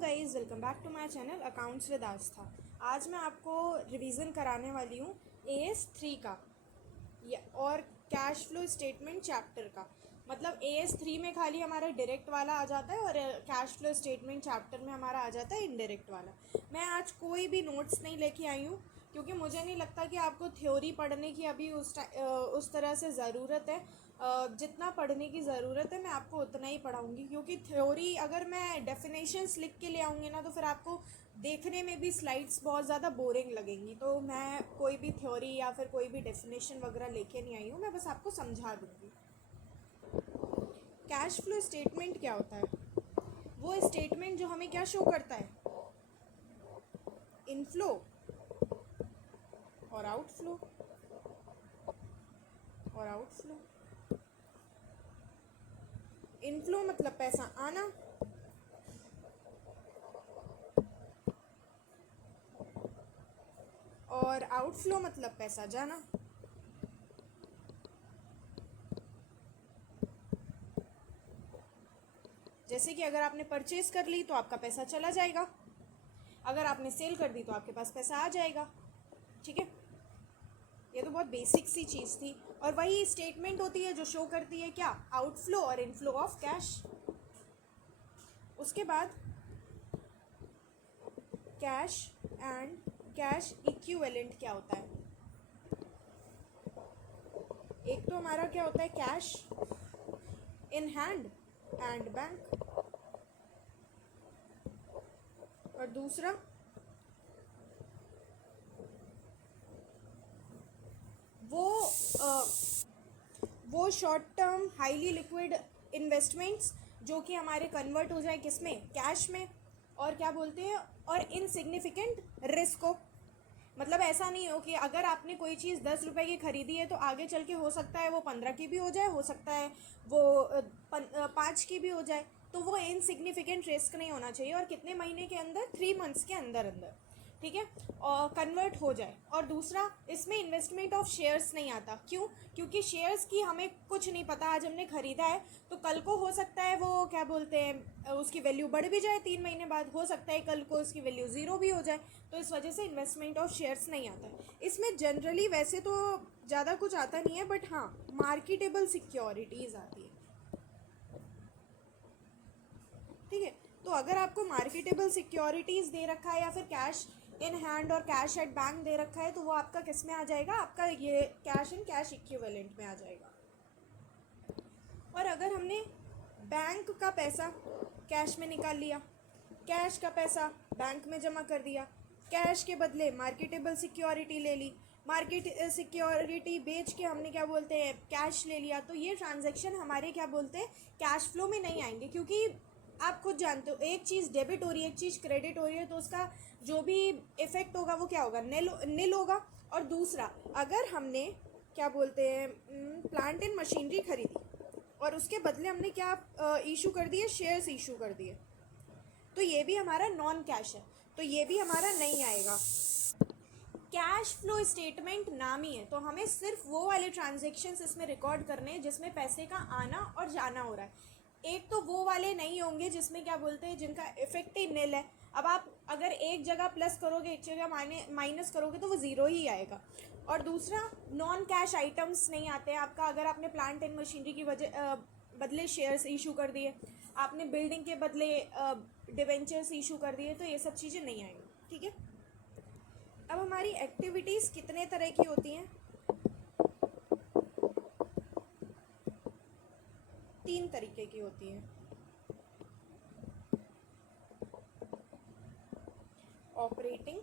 Guys, welcome back to my channel accounts with Aastha. आज मैं आपको रिवीजन कराने वाली हूँ AS3 का और कैश फ्लो स्टेटमेंट चैप्टर का। मतलब AS3 में खाली हमारा डायरेक्ट वाला आ जाता है और कैश फ्लो स्टेटमेंट चैप्टर में हमारा आ जाता है इनडायरेक्ट वाला। मैं आज कोई भी नोट्स नहीं लेके आई हूँ क्योंकि मुझे नहीं लगता कि आपको थ्योरी पढ़ने की अभी उस तरह से ज़रूरत है। जितना पढ़ने की ज़रूरत है मैं आपको उतना ही पढ़ाऊँगी, क्योंकि थ्योरी अगर मैं डेफिनेशंस लिख के ले आऊँगी ना तो फिर आपको देखने में भी स्लाइड्स बहुत ज़्यादा बोरिंग लगेंगी। तो मैं कोई भी थ्योरी या फिर कोई भी डेफिनेशन वगैरह लेके नहीं आई हूँ, मैं बस आपको समझा दूँगी। कैश फ्लो स्टेटमेंट क्या होता है? वो स्टेटमेंट जो हमें क्या शो करता है, इनफ्लो और आउटफ्लो और आउटफ्लो। इनफ्लो मतलब पैसा आना और आउटफ्लो मतलब पैसा जाना। जैसे कि अगर आपने परचेज कर ली तो आपका पैसा चला जाएगा, अगर आपने सेल कर दी तो आपके पास पैसा आ जाएगा। ठीक है, ये तो बहुत बेसिक सी चीज़ थी। और वही स्टेटमेंट होती है जो शो करती है क्या, आउटफ्लो और इनफ्लो ऑफ कैश। उसके बाद कैश एंड कैश इक्विवेलेंट क्या होता है? एक तो हमारा क्या होता है, cash in hand and bank, और दूसरा वो short term highly liquid investments जो कि हमारे कन्वर्ट हो जाए किसमें, कैश में, और क्या बोलते हैं, और इनसिग्निफिकेंट रिस्क को। मतलब ऐसा नहीं हो कि अगर आपने कोई चीज़ 10 रुपए की खरीदी है तो आगे चल के हो सकता है वो 15 की भी हो जाए, हो सकता है वो 5 की भी हो जाए। तो वो इनसिग्निफिकेंट रिस्क नहीं होना चाहिए, और कितने महीने के अंदर, 3 मंथ्स के अंदर अंदर, ठीक है, और कन्वर्ट हो जाए। और दूसरा, इसमें इन्वेस्टमेंट ऑफ शेयर्स नहीं आता। क्यों? क्योंकि शेयर्स की हमें कुछ नहीं पता। आज हमने ख़रीदा है तो कल को हो सकता है वो क्या बोलते हैं उसकी वैल्यू बढ़ भी जाए, 3 महीने बाद हो सकता है कल को उसकी वैल्यू ज़ीरो भी हो जाए। तो इस वजह से इन्वेस्टमेंट ऑफ शेयर्स नहीं आता है इसमें। जनरली वैसे तो ज़्यादा कुछ आता नहीं है, बट हाँ, मार्केटेबल सिक्योरिटीज़ आती है। ठीक है, तो अगर आपको मार्केटेबल सिक्योरिटीज़ दे रखा है या फिर कैश इन हैंड और कैश एट बैंक दे रखा है तो वो आपका किस में आ जाएगा, आपका ये कैश इन कैश इक्विवेलेंट में आ जाएगा। और अगर हमने बैंक का पैसा कैश में निकाल लिया, कैश का पैसा बैंक में जमा कर दिया, कैश के बदले मार्केटेबल सिक्योरिटी ले ली, मार्केट सिक्योरिटी बेच के हमने क्या बोलते हैं कैश ले लिया, तो ये ट्रांजैक्शन हमारे क्या बोलते हैं कैश फ्लो में नहीं आएंगे। क्योंकि आप खुद जानते हो, एक चीज़ डेबिट हो रही है, एक चीज़ क्रेडिट हो रही है, तो उसका जो भी इफेक्ट होगा वो क्या होगा, नील होगा। और दूसरा, अगर हमने क्या बोलते हैं प्लांट एंड मशीनरी खरीदी और उसके बदले हमने क्या इशू कर दिए, शेयर्स इशू कर दिए, तो ये भी हमारा नॉन कैश है, तो ये भी हमारा नहीं आएगा। कैश फ्लो स्टेटमेंट नाम ही है, तो हमें सिर्फ वो वाले ट्रांजेक्शन्स इसमें रिकॉर्ड करने हैं जिसमें पैसे का आना और जाना हो रहा है। एक तो वो वाले नहीं होंगे जिसमें क्या बोलते हैं जिनका इफेक्ट ही नील है। अब आप अगर एक जगह प्लस करोगे, एक जगह माइनस करोगे तो वो ज़ीरो ही आएगा। और दूसरा, नॉन कैश आइटम्स नहीं आते हैं आपका। अगर आपने प्लांट एंड मशीनरी की बदले शेयर्स इशू कर दिए, आपने बिल्डिंग के बदले डिवेंचर्स इशू कर दिए, तो ये सब चीज़ें नहीं आएंगी। ठीक है, अब हमारी एक्टिविटीज़ कितने तरह की होती हैं? 3 तरीके की होती हैं। ऑपरेटिंग,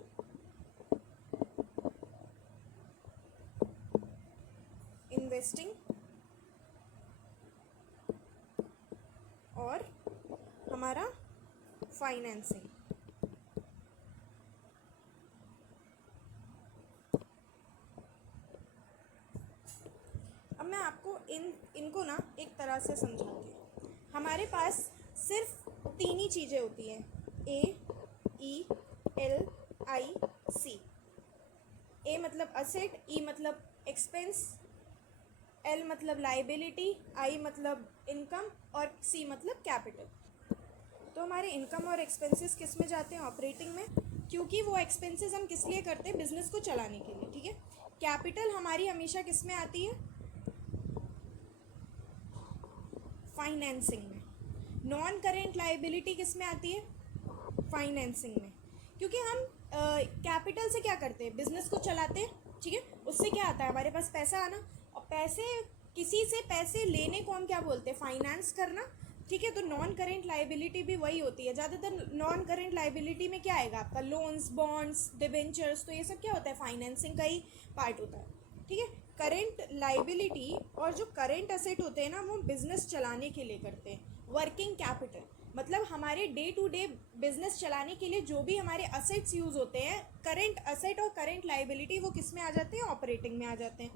इन्वेस्टिंग और हमारा फाइनेंसिंग। अब मैं आपको इनको ना एक तरह से समझाती हूँ। हमारे पास सिर्फ 3 ही चीज़ें होती हैं, AELIC। ए मतलब असेट, ई मतलब एक्सपेंस, एल मतलब लाइबिलिटी, आई मतलब इनकम और सी मतलब कैपिटल। तो हमारे इनकम और एक्सपेंसेस किस में जाते हैं? ऑपरेटिंग में, क्योंकि वो एक्सपेंसेस हम किस लिए करते हैं? बिजनेस को चलाने के लिए, ठीक है। कैपिटल हमारी हमेशा किस में आती है? फाइनेंसिंग में। नॉन करेंट लाइबिलिटी किस में आती है? फाइनेंसिंग में, क्योंकि हम कैपिटल से क्या करते हैं? बिजनेस को चलाते हैं, ठीक है। उससे क्या आता है? हमारे पास पैसा आना, और पैसे, किसी से पैसे लेने को हम क्या बोलते हैं? फाइनेंस करना, ठीक है। तो नॉन करेंट लाइबिलिटी भी वही होती है। ज़्यादातर नॉन करेंट लाइबिलिटी में क्या आएगा आपका? लोन्स, बॉन्ड्स, डिबेंचर्स, तो ये सब क्या होता है? फाइनेंसिंग का ही पार्ट होता है, ठीक है। करेंट लाइबिलिटी और जो करेंट असेट होते हैं ना, वो बिजनेस चलाने के लिए करते हैं। वर्किंग कैपिटल मतलब हमारे डे टू डे बिजनेस चलाने के लिए जो भी हमारे असेट्स यूज होते हैं, करेंट असेट और करेंट लाइबिलिटी वो किस में आ जाते हैं? ऑपरेटिंग में आ जाते हैं।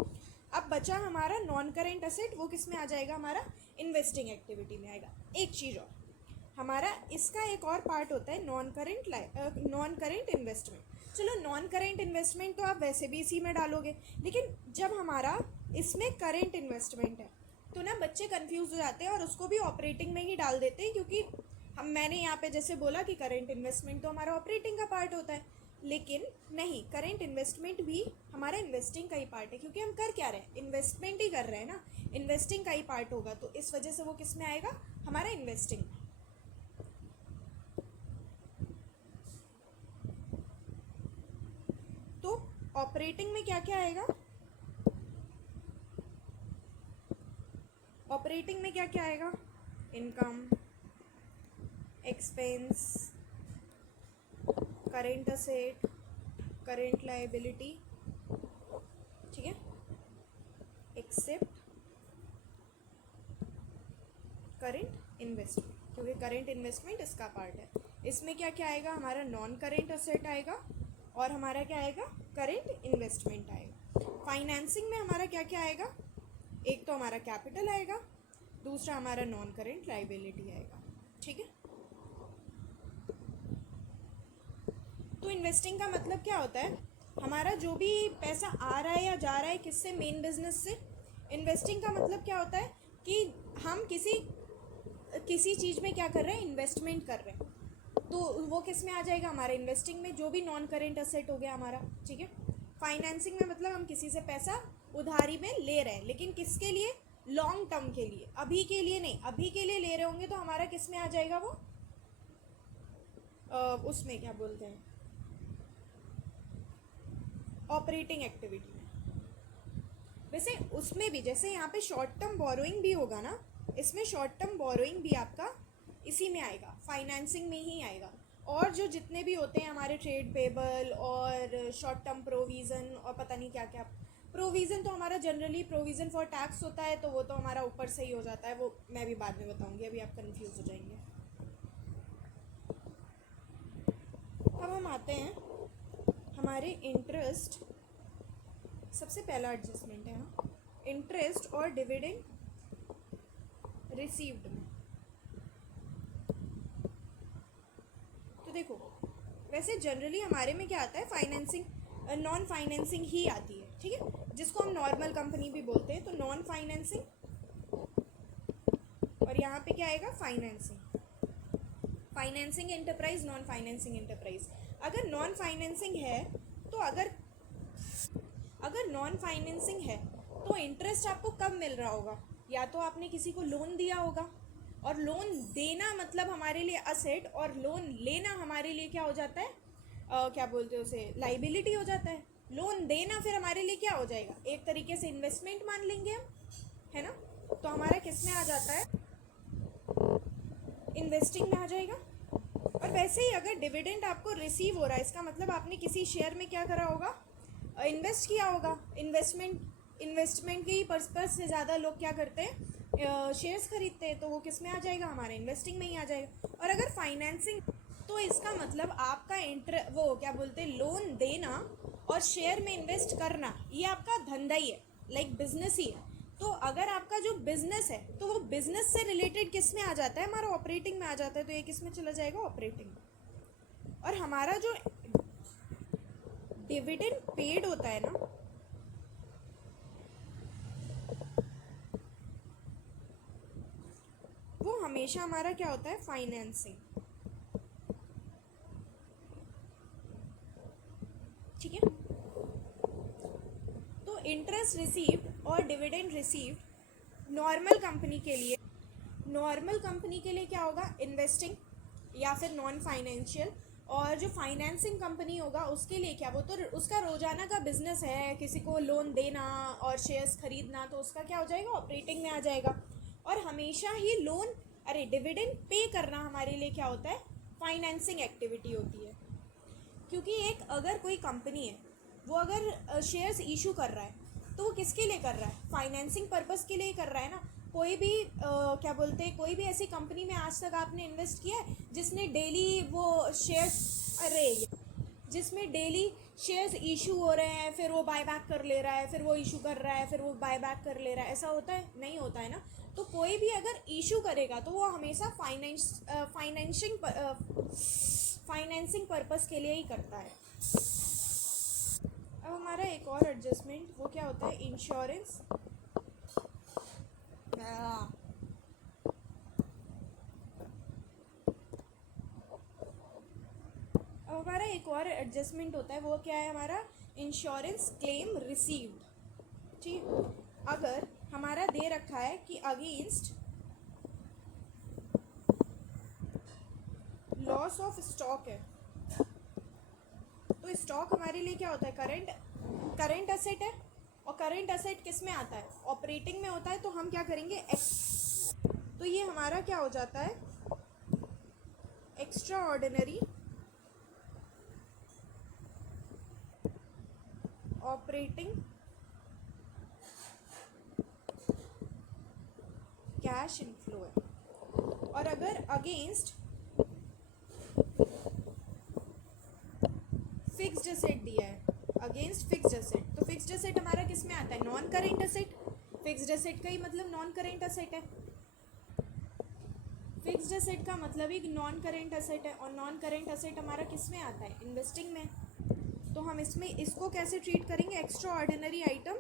अब बचा हमारा नॉन करेंट असेट, वो किस में आ जाएगा? हमारा इन्वेस्टिंग एक्टिविटी में आएगा। एक चीज़ और, हमारा इसका एक और पार्ट होता है नॉन करेंट इन्वेस्टमेंट। चलो नॉन करेंट इन्वेस्टमेंट तो आप वैसे भी इसी में डालोगे, लेकिन जब हमारा इसमें करेंट इन्वेस्टमेंट है तो ना बच्चे कंफ्यूज हो जाते हैं और उसको भी ऑपरेटिंग में ही डाल देते हैं, क्योंकि मैंने यहाँ पे जैसे बोला कि करेंट इन्वेस्टमेंट तो हमारा ऑपरेटिंग का पार्ट होता है, लेकिन नहीं, करेंट इन्वेस्टमेंट भी हमारा इन्वेस्टिंग का ही पार्ट है, क्योंकि हम कर क्या रहे हैं? इन्वेस्टमेंट ही कर रहे हैं ना, इन्वेस्टिंग का ही पार्ट होगा, तो इस वजह से वो किस में आएगा? हमारा इन्वेस्टिंग। तो ऑपरेटिंग में क्या क्या आएगा? ऑपरेटिंग में क्या क्या आएगा? Income, expense, current asset, current liability, ठीक है, एक्सेप्ट करेंट इन्वेस्टमेंट, क्योंकि करेंट इन्वेस्टमेंट इसका पार्ट है। इसमें क्या क्या आएगा? हमारा नॉन करेंट असेट आएगा और हमारा क्या आएगा? करेंट इन्वेस्टमेंट आएगा। फाइनेंसिंग में हमारा क्या क्या आएगा? एक तो हमारा कैपिटल आएगा, दूसरा हमारा नॉन करेंट लाइबिलिटी आएगा, ठीक है। तो इन्वेस्टिंग का मतलब क्या होता है? हमारा जो भी पैसा आ रहा है या जा रहा है किससे? मेन बिजनेस से। इन्वेस्टिंग का मतलब क्या होता है कि हम किसी चीज़ में क्या कर रहे हैं? इन्वेस्टमेंट कर रहे हैं, तो वो किस में आ जाएगा? हमारे इन्वेस्टिंग में, जो भी नॉन करेंट असेट हो गया हमारा, ठीक है। फाइनेंसिंग में मतलब हम किसी से पैसा उधारी में ले रहे हैं, लेकिन किसके लिए? लॉन्ग टर्म के लिए, अभी के लिए नहीं। अभी के लिए ले रहे होंगे तो हमारा किस में आ जाएगा? वो उसमें क्या बोलते हैं? ऑपरेटिंग एक्टिविटी में। वैसे उसमें भी जैसे यहाँ पे शॉर्ट टर्म बोरोइंग भी होगा ना, इसमें शॉर्ट टर्म बोरोइंग भी आपका इसी में आएगा, फाइनेंसिंग में ही आएगा। और जो जितने भी होते हैं हमारे ट्रेड पेबल और शॉर्ट टर्म प्रोविज़न और पता नहीं क्या क्या, प्रोविज़न तो हमारा जनरली प्रोविज़न फॉर टैक्स होता है, तो वो तो हमारा ऊपर से ही हो जाता है, वो मैं भी बाद में बताऊंगी, अभी आप कंफ्यूज हो जाएंगे। अब हम आते हैं हमारे इंटरेस्ट, सबसे पहला एडजस्टमेंट है इंटरेस्ट और डिविडेंड रिसीव्ड में। तो देखो, वैसे जनरली हमारे में क्या आता है? फाइनेंसिंग, नॉन फाइनेंसिंग ही आती है, ठीक है, जिसको हम नॉर्मल कंपनी भी बोलते हैं। तो नॉन फाइनेंसिंग, और यहाँ पे क्या आएगा? Financing. Financing enterprise, non financing enterprise. अगर नॉन फाइनेंसिंग है तो अगर नॉन फाइनेंसिंग है तो इंटरेस्ट आपको कब मिल रहा होगा? या तो आपने किसी को लोन दिया होगा, और लोन देना मतलब हमारे लिए असेट, और लोन लेना हमारे लिए क्या हो जाता है? क्या बोलते हैं उसे? लाइबिलिटी हो जाता है। लोन देना फिर हमारे लिए क्या हो जाएगा? एक तरीके से इन्वेस्टमेंट मान लेंगे हम, है ना। तो हमारा किस में आ जाता है? इन्वेस्टिंग में आ जाएगा। और वैसे ही अगर डिविडेंड आपको रिसीव हो रहा है, इसका मतलब आपने किसी शेयर में क्या करा होगा? इन्वेस्ट किया होगा। इन्वेस्टमेंट के ही पर्पज से ज़्यादा लोग क्या करते हैं? शेयर्स खरीदते हैं, तो वो किस में आ जाएगा? हमारे इन्वेस्टिंग में ही आ जाएगा। और अगर फाइनेंसिंग, तो इसका मतलब आपका वो क्या बोलते हैं, लोन देना और शेयर में इन्वेस्ट करना, ये आपका धंधा ही है, लाइक बिजनेस ही है। तो अगर आपका जो बिजनेस है, तो वो बिजनेस से रिलेटेड किस में आ जाता है? हमारा ऑपरेटिंग में आ जाता है, तो ये किस में चला जाएगा? ऑपरेटिंग में। और हमारा जो डिविडेंड पेड होता है ना, वो हमेशा हमारा क्या होता है? फाइनेंसिंग। इंटरेस्ट रिसीव्ड और डिविडेंड रिसीव्ड नॉर्मल कंपनी के लिए, नॉर्मल कंपनी के लिए क्या होगा, इन्वेस्टिंग या फिर नॉन फाइनेंशियल। और जो फाइनेंसिंग कंपनी होगा उसके लिए क्या, वो तो उसका रोजाना का बिजनेस है, किसी को लोन देना और शेयर्स खरीदना, तो उसका क्या हो जाएगा, ऑपरेटिंग में आ जाएगा। और हमेशा ही लोन, अरे डिविडेंड पे करना हमारे लिए क्या होता है, फाइनेंसिंग एक्टिविटी होती है। क्योंकि एक अगर कोई कंपनी है वो अगर शेयर्स इशू कर रहा है तो वो किसके लिए कर रहा है, फाइनेंसिंग पर्पस के लिए कर रहा है ना। कोई भी क्या बोलते हैं, कोई भी ऐसी कंपनी में आज तक आपने इन्वेस्ट किया है जिसने डेली वो शेयर्स, अरे जिसमें डेली शेयर्स इशू हो रहे हैं, फिर वो बाय बैक कर ले रहा है, फिर वो इशू कर रहा है, फिर वो बाय बैक कर ले रहा है, ऐसा होता है, नहीं होता है ना। तो कोई भी अगर इशू करेगा तो वो हमेशा फाइनेंसिंग पर्पस के लिए ही करता है। अब हमारा एक और एडजस्टमेंट, वो क्या होता है, इंश्योरेंस। अब हमारा एक और एडजस्टमेंट होता है, वो क्या है हमारा, इंश्योरेंस क्लेम रिसीव्ड। ठीक, अगर हमारा दे रखा है कि अगेंस्ट लॉस ऑफ स्टॉक है, तो स्टॉक हमारे लिए क्या होता है, करंट एसेट है। और करंट एसेट किस में आता है, ऑपरेटिंग में होता है। तो हम क्या करेंगे, तो ये हमारा क्या हो जाता है, extra ordinary operating cash inflow है। और अगर अगेंस्ट फिक्स्ड एसेट दिया है, अगेंस्ट फिक्स्ड एसेट, तो फिक्स्ड एसेट हमारा किस में आता है, non current asset. Fixed asset का ही मतलब नॉन करेंट एसेट है। फिक्स्ड एसेट का मतलब ही नॉन करेंट एसेट है, और नॉन करेंट एसेट हमारा किस में आता है, इन्वेस्टिंग में। तो हम इसमें इसको कैसे ट्रीट करेंगे, एक्स्ट्रा ऑर्डिनरी आइटम।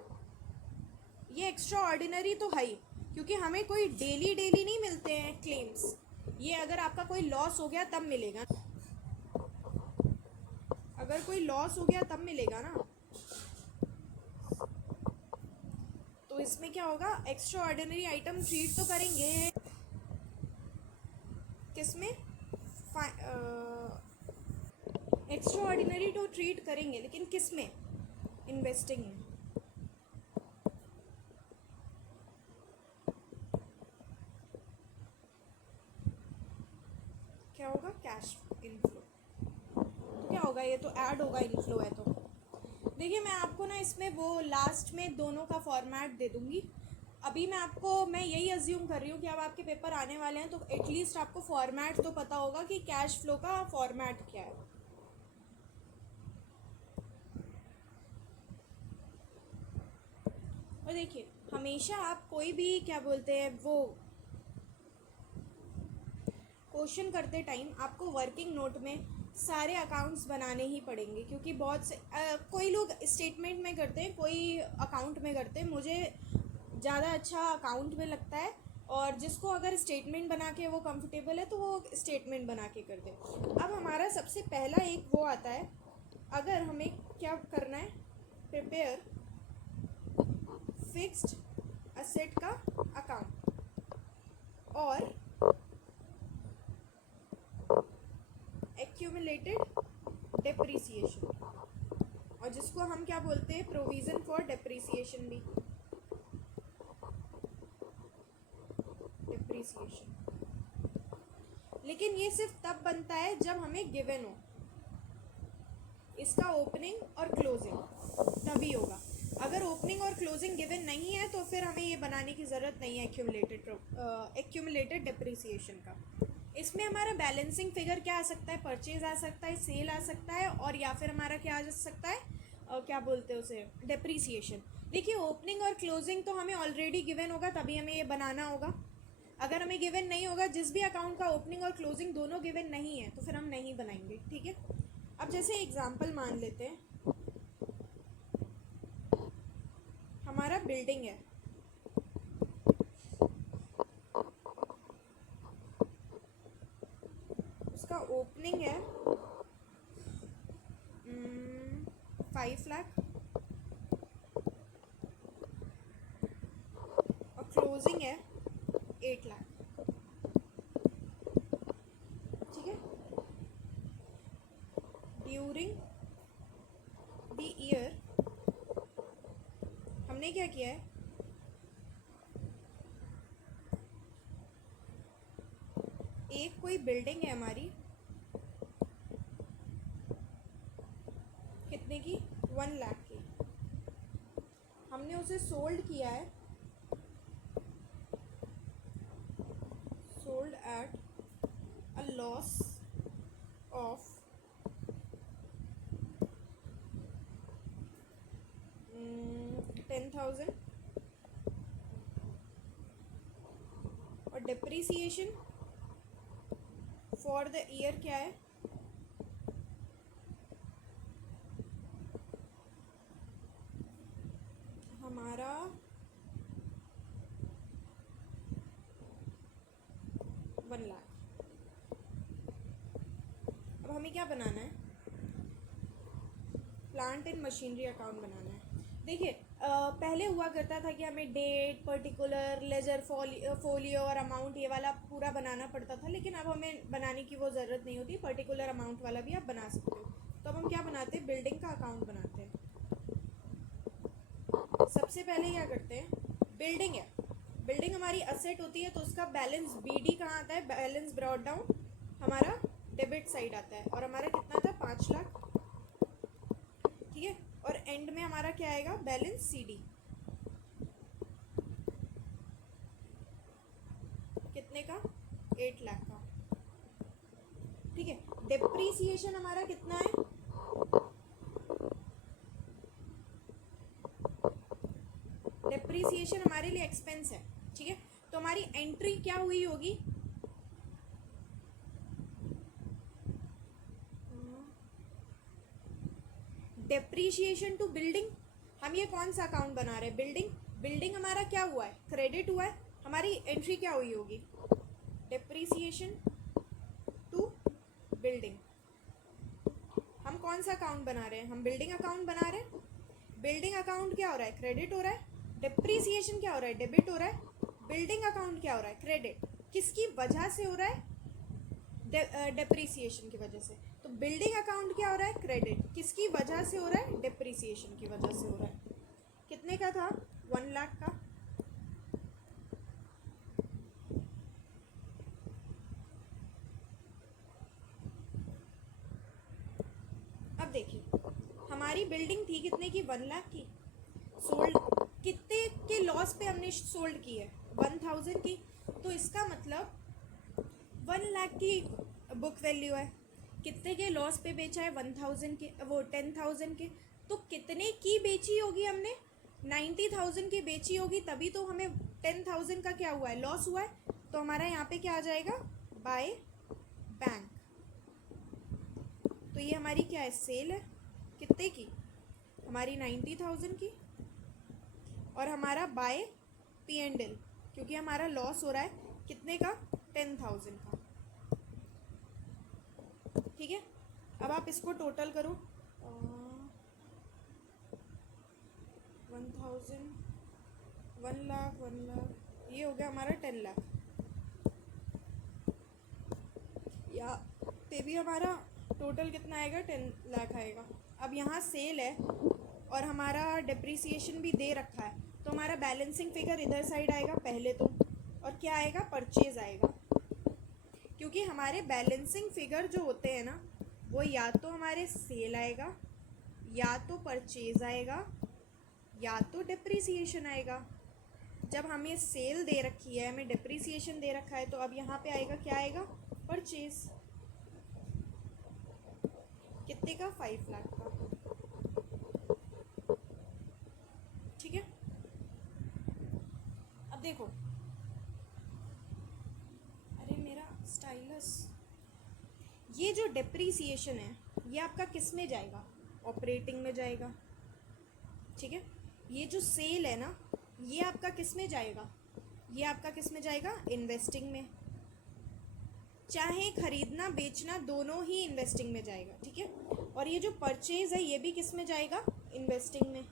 ये एक्स्ट्रा ऑर्डिनरी तो है ही, क्योंकि हमें कोई डेली डेली नहीं मिलते हैं क्लेम्स। ये अगर आपका कोई लॉस हो गया तब मिलेगा, अगर कोई लॉस हो गया तब मिलेगा ना। तो इसमें क्या होगा, एक्स्ट्रा ऑर्डिनरी आइटम ट्रीट तो करेंगे किसमें, एक्स्ट्रा ऑर्डिनरी तो ट्रीट करेंगे, लेकिन किस में, इन्वेस्टिंग में। क्या होगा, कैश इनफ्लो। तो क्या होगा, ये तो ऐड होगा, इनफ्लो है तो। देखिए मैं आपको ना इसमें वो लास्ट में दोनों का फॉर्मेट दे दूंगी। अभी मैं यही अज्यूम कर रही हूँ कि अब आपके पेपर आने वाले हैं, तो एटलीस्ट आपको फॉर्मेट तो पता होगा कि कैश फ्लो का फॉर्मेट क्या है। और देखिए हमेशा आप कोई भी क्या बोलते हैं वो क्वेश्चन करते टाइम आपको वर्किंग नोट में सारे अकाउंट्स बनाने ही पड़ेंगे, क्योंकि बहुत से कोई लोग स्टेटमेंट में करते हैं, कोई अकाउंट में करते हैं। मुझे ज़्यादा अच्छा अकाउंट में लगता है, और जिसको अगर स्टेटमेंट बना के वो कंफर्टेबल है तो वो स्टेटमेंट बना के कर दे। अब हमारा सबसे पहला एक वो आता है, अगर हमें क्या करना है, प्रिपेयर फिक्स्ड एसेट का अकाउंट और एक्यूमुलेटेड डेप्रिसिएशन, और जिसको हम क्या बोलते हैं, प्रोविज़न फॉर डेप्रिसिएशन भी, डेप्रिसिएशन। लेकिन ये सिर्फ तब बनता है जब हमें गिवन हो, इसका ओपनिंग और क्लोजिंग तभी होगा। अगर ओपनिंग और क्लोजिंग गिवन नहीं है तो फिर हमें ये बनाने की ज़रूरत नहीं है एक्यूमुलेटेड डेप्रिसिएशन का। इसमें हमारा बैलेंसिंग फिगर क्या आ सकता है, परचेज आ सकता है, सेल आ सकता है, और या फिर हमारा क्या आ सकता है, क्या बोलते हैं उसे, डेप्रिसिएशन। देखिए ओपनिंग और क्लोजिंग तो हमें ऑलरेडी गिवन होगा, तभी हमें ये बनाना होगा। अगर हमें गिवन नहीं होगा, जिस भी अकाउंट का ओपनिंग और क्लोजिंग दोनों गिवन नहीं है, तो फिर हम नहीं बनाएंगे। ठीक है, अब जैसे एग्जाम्पल मान लेते हैं, हमारा बिल्डिंग है, उसका ओपनिंग है 5 लाख, ड्यूरिंग द ईयर हमने क्या किया है, एक कोई बिल्डिंग है हमारी, कितने की, 1 लाख की, हमने उसे सोल्ड किया है, sold at a loss of 10,000 और डिप्रिसिएशन फॉर द ईयर क्या है, हमारा 1 लाख। अब हमें क्या बनाना है, प्लांट एंड मशीनरी अकाउंट बनाना है। देखिए पहले हुआ करता था कि हमें डेट, पर्टिकुलर, लेजर, फोलियो और अमाउंट ये वाला पूरा बनाना पड़ता था, लेकिन अब हमें बनाने की वो ज़रूरत नहीं होती, पर्टिकुलर अमाउंट वाला भी आप बना सकते हो। तो अब हम क्या बनाते हैं, बिल्डिंग का अकाउंट बनाते हैं। सबसे पहले क्या करते हैं, बिल्डिंग है, बिल्डिंग हमारी असेट होती है, तो उसका बैलेंस BD कहाँ आता है, बैलेंस ब्रॉट डाउन हमारा डेबिट साइड आता है, और हमारा कितना था, 5 लाख, ठीक है। और एंड में हमारा क्या आएगा, बैलेंस CD कितने का, 8 लाख का, ठीक है। डिप्रिसिएशन हमारा कितना है, डिप्रिसिएशन हमारे लिए एक्सपेंस है, ठीक है। तो हमारी एंट्री क्या हुई होगी, डेप्रीशिएशन टू बिल्डिंग। हम ये कौन सा अकाउंट बना रहे हैं, बिल्डिंग, बिल्डिंग हमारा क्या हुआ है, क्रेडिट हुआ है, हमारी एंट्री क्या हुई होगी, डेप्रीसिएशन टू बिल्डिंग। हम कौन सा अकाउंट बना रहे हैं, हम बिल्डिंग अकाउंट बना रहे हैं। बिल्डिंग अकाउंट क्या हो रहा है, क्रेडिट हो रहा है, डेप्रीसिएशन क्या हो रहा है, डेबिट हो रहा है, बिल्डिंग अकाउंट क्या हो रहा है, क्रेडिट। किसकी वजह से हो रहा है, डेप्रीसिएशन की वजह से। तो बिल्डिंग अकाउंट क्या हो रहा है, क्रेडिट, किसकी वजह से हो रहा है, डेप्रीसिएशन की वजह से हो रहा है। कितने का था, 1 लाख का। अब देखिए हमारी बिल्डिंग थी कितने की, 1 लाख की, सोल्ड कितने के लॉस पे हमने सोल्ड की है, 1,000 की। तो इसका मतलब 1 लाख की बुक वैल्यू है, कितने के लॉस पे बेचा है, 1,000 के, वो 10,000 के। तो कितने की बेची होगी हमने, 90,000 की बेची होगी, तभी तो हमें 10,000 का क्या हुआ है, लॉस हुआ है। तो हमारा यहाँ पे क्या आ जाएगा, बाय बैंक। तो ये हमारी क्या है, सेल है, कितने की, हमारी 90,000 की, और हमारा बाय P&L, क्योंकि हमारा लॉस हो रहा है कितने का, 10,000 का, ठीक है। अब आप इसको टोटल करो, 1,000, 1 लाख, 1 लाख, ये हो गया हमारा 10 लाख। या पे भी हमारा टोटल कितना आएगा, 10 लाख आएगा। अब यहाँ सेल है और हमारा डिप्रिसिएशन भी दे रखा है, तो हमारा बैलेंसिंग फिगर इधर साइड आएगा पहले तो, और क्या आएगा, परचेज आएगा। क्योंकि हमारे बैलेंसिंग फिगर जो होते हैं ना, वो या तो हमारे सेल आएगा, या तो परचेज आएगा, या तो डिप्रिसिएशन आएगा। जब हमें सेल दे रखी है, हमें डिप्रिसिएशन दे रखा है, तो अब यहाँ पे आएगा, क्या आएगा, परचेज। कितने का, 5 लाख का, ठीक है। अब देखो, अरे मेरा स्टाइलस, ये जो डिप्रिसिएशन है ये आपका किस में जाएगा, ऑपरेटिंग में जाएगा, ठीक है। ये जो सेल है ना, ये आपका किस में जाएगा, ये आपका किस में जाएगा, इन्वेस्टिंग में। चाहे खरीदना बेचना दोनों ही इन्वेस्टिंग में जाएगा, ठीक है। और ये जो परचेज है ये भी किस में जाएगा, इन्वेस्टिंग में।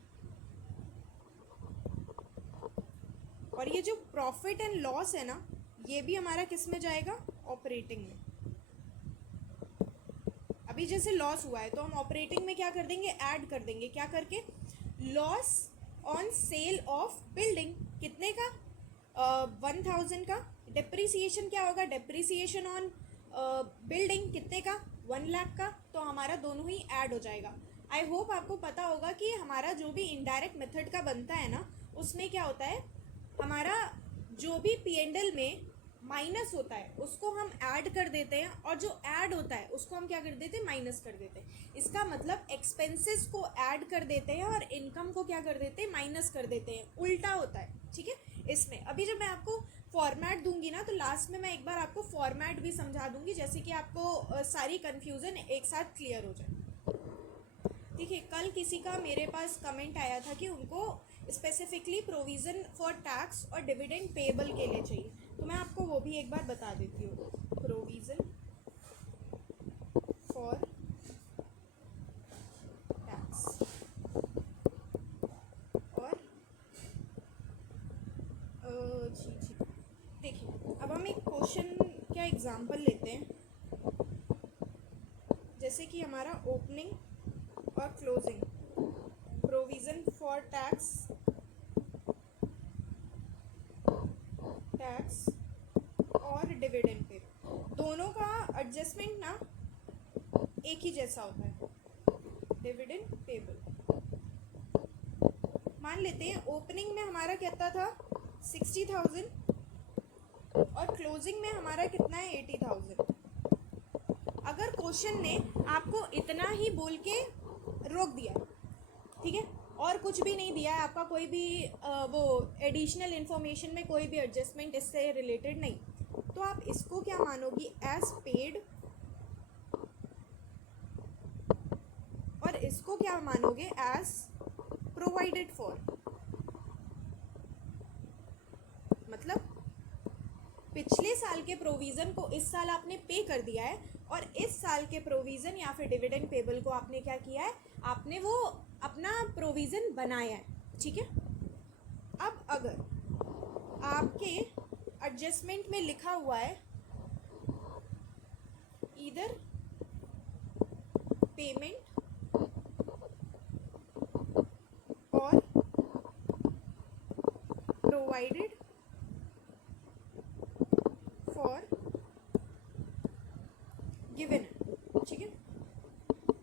और ये जो प्रॉफिट एंड लॉस है ना, ये भी हमारा किस में जाएगा, ऑपरेटिंग में। अब अभी जैसे लॉस हुआ है तो हम ऑपरेटिंग में क्या कर देंगे, ऐड कर देंगे, क्या करके, loss on sale of building, कितने का, 1000 का। डिप्रिसिएशन क्या होगा, डिप्रिसिएशन ऑन बिल्डिंग कितने का, 1 लाख का। तो हमारा दोनों ही ऐड हो जाएगा। आई होप आपको पता होगा कि हमारा जो भी इनडायरेक्ट मेथड का बनता है ना, उसमें क्या होता है, हमारा जो भी P&L में माइनस होता है उसको हम ऐड कर देते हैं, और जो ऐड होता है उसको हम क्या कर देते हैं, माइनस कर देते हैं। इसका मतलब एक्सपेंसेस को ऐड कर देते हैं और इनकम को क्या कर देते हैं, माइनस कर देते हैं, उल्टा होता है। ठीक है, इसमें अभी जब मैं आपको फॉर्मेट दूंगी ना, तो लास्ट में मैं एक बार आपको फॉर्मेट भी समझा दूंगी, जैसे कि आपको सारी कन्फ्यूज़न एक साथ क्लियर हो जाए। ठीक है, कल किसी का मेरे पास कमेंट आया था कि उनको स्पेसिफिकली प्रोविज़न फॉर टैक्स और डिविडेंड पेएबल के लिए चाहिए, तो मैं आपको वो भी एक बार बता देती हूँ। प्रोविज़न फॉर टैक्स और जी देखिए, अब हम एक क्वेश्चन का एग्जांपल लेते हैं, जैसे कि हमारा ओपनिंग और क्लोजिंग, प्रोविज़न फॉर टैक्स और डिविडेंड पे, दोनों का एडजस्टमेंट ना एक ही जैसा होता है, डिविडेंड पेबल। मान लेते हैं ओपनिंग में हमारा कितना था, 60,000, और क्लोजिंग में हमारा कितना है, 80,000। अगर क्वेश्चन ने आपको इतना ही बोल के रोक दिया, ठीक है, और कुछ भी नहीं दिया है, आपका कोई भी वो एडिशनल इन्फॉर्मेशन में कोई भी एडजस्टमेंट इससे रिलेटेड नहीं, तो आप इसको क्या मानोगी, एज पेड, और इसको क्या मानोगे, एज प्रोवाइडेड फॉर। मतलब पिछले साल के प्रोविज़न को इस साल आपने पे कर दिया है, और इस साल के प्रोविज़न या फिर डिविडेंड पेबल को आपने क्या किया है, आपने वो अपना प्रोविज़न बनाया है। ठीक है, अब अगर आपके एडजस्टमेंट में लिखा हुआ है ईदर पेमेंट और प्रोवाइडेड फॉर गिवन, ठीक है,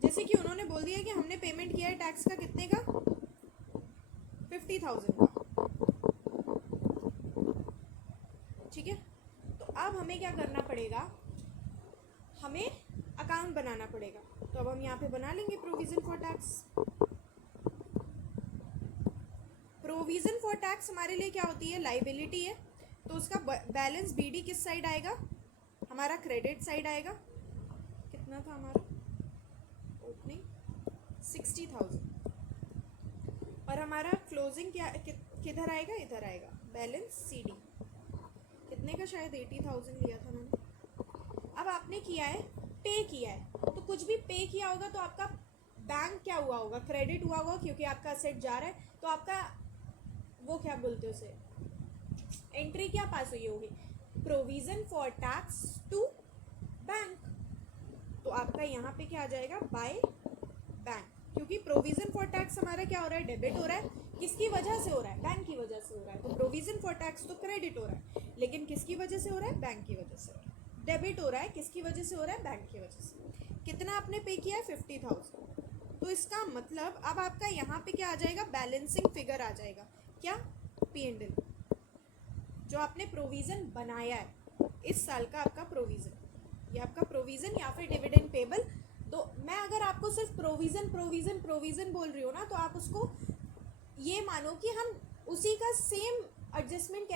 जैसे कि उन्होंने बोल दिया कि हमने पेमेंट किया है टैक्स का कितने का, 50,000 का। ठीक है, तो अब हमें क्या करना पड़ेगा, हमें अकाउंट बनाना पड़ेगा। तो अब हम यहाँ पे बना लेंगे provision for tax. Provision for tax हमारे लिए क्या होती है, लाइबिलिटी है, तो उसका बैलेंस BD किस साइड आएगा, हमारा क्रेडिट साइड आएगा। कितना था हमारा ओपनिंग, 60,000, और हमारा क्लोजिंग क्या किधर आएगा, इधर आएगा, बैलेंस CD कितने का, शायद 80,000 लिया था मैंने। अब आपने किया है, पे किया है, तो कुछ भी पे किया होगा तो आपका बैंक क्या हुआ होगा, क्रेडिट हुआ होगा, क्योंकि आपका असेट जा रहा है, तो आपका वो क्या बोलते हैं उसे, एंट्री क्या पास हुई होगी, provision for tax to bank. तो आपका यहाँ पे क्या आ जाएगा, बाय बैंक, क्योंकि प्रोविज़न फॉर टैक्स हमारा क्या हो रहा है, डेबिट हो रहा है, किसकी वजह से हो रहा है, बैंक की वजह से हो रहा है। तो प्रोविज़न फॉर टैक्स तो क्रेडिट हो रहा है, लेकिन किसकी वजह से हो रहा है, बैंक की वजह से हो रहा है। डेबिट हो रहा है, किसकी वजह से हो रहा है, बैंक की वजह से। कितना आपने पे किया है, 50,000। तो इसका मतलब अब आपका यहाँ पे क्या आ जाएगा, बैलेंसिंग फिगर आ जाएगा, क्या, P&L, जो आपने प्रोविज़न बनाया है इस साल का, आपका प्रोविज़न, ये आपका प्रोविज़न या फिर डिविडेंड पेबल। तो मैं अगर आपको सिर्फ प्रोविज़न बोल रही हूँ ना, तो आप उसको ये मानो कि हम उसी का सेम एडजस्टमेंट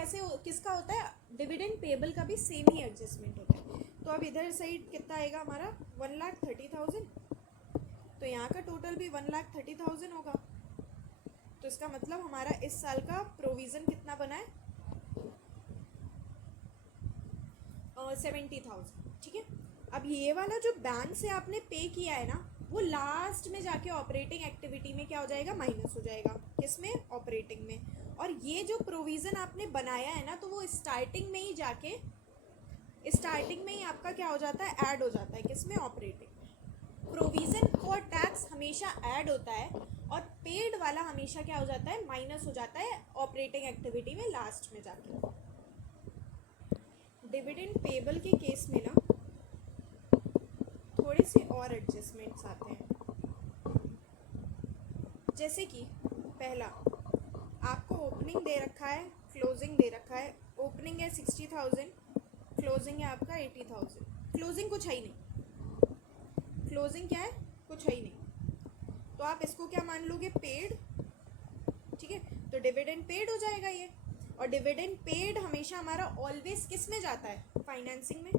किसका होता है, डिविडेंड पेबल का भी सेम ही एडजस्टमेंट होता है। तो अब इधर साइड कितना आएगा हमारा, 1,30,000, तो यहाँ का टोटल भी 1,30,000 होगा। तो इसका मतलब हमारा इस साल का प्रोविज़न कितना बना है, 70,000। ठीक है, अब ये वाला जो बैंक से आपने पे किया है ना, वो लास्ट में जाके ऑपरेटिंग एक्टिविटी में क्या हो जाएगा, माइनस हो जाएगा, किसमें, ऑपरेटिंग में। और ये जो प्रोविज़न आपने बनाया है ना, तो वो स्टार्टिंग में ही आपका क्या हो जाता है, ऐड हो जाता है, किसमें, ऑपरेटिंग में। प्रोविजन फॉर टैक्स हमेशा ऐड होता है और पेड वाला हमेशा क्या हो जाता है, माइनस हो जाता है ऑपरेटिंग एक्टिविटी में लास्ट में जाके। डिविडेंड पेबल के केस में ना थोड़े से और एडजस्टमेंट्स आते हैं, जैसे कि पहला, आपको ओपनिंग दे रखा है, क्लोजिंग दे रखा है। ओपनिंग है 60,000, क्लोजिंग है आपका 80,000। क्लोजिंग कुछ है ही नहीं, क्लोजिंग क्या है, कुछ है ही नहीं, तो आप इसको क्या मान लोगे, पेड। ठीक है, तो डिविडेंड पेड हो जाएगा ये। और डिविडेंड पेड हमेशा हमारा ऑलवेज किस में जाता है, फाइनेंसिंग में।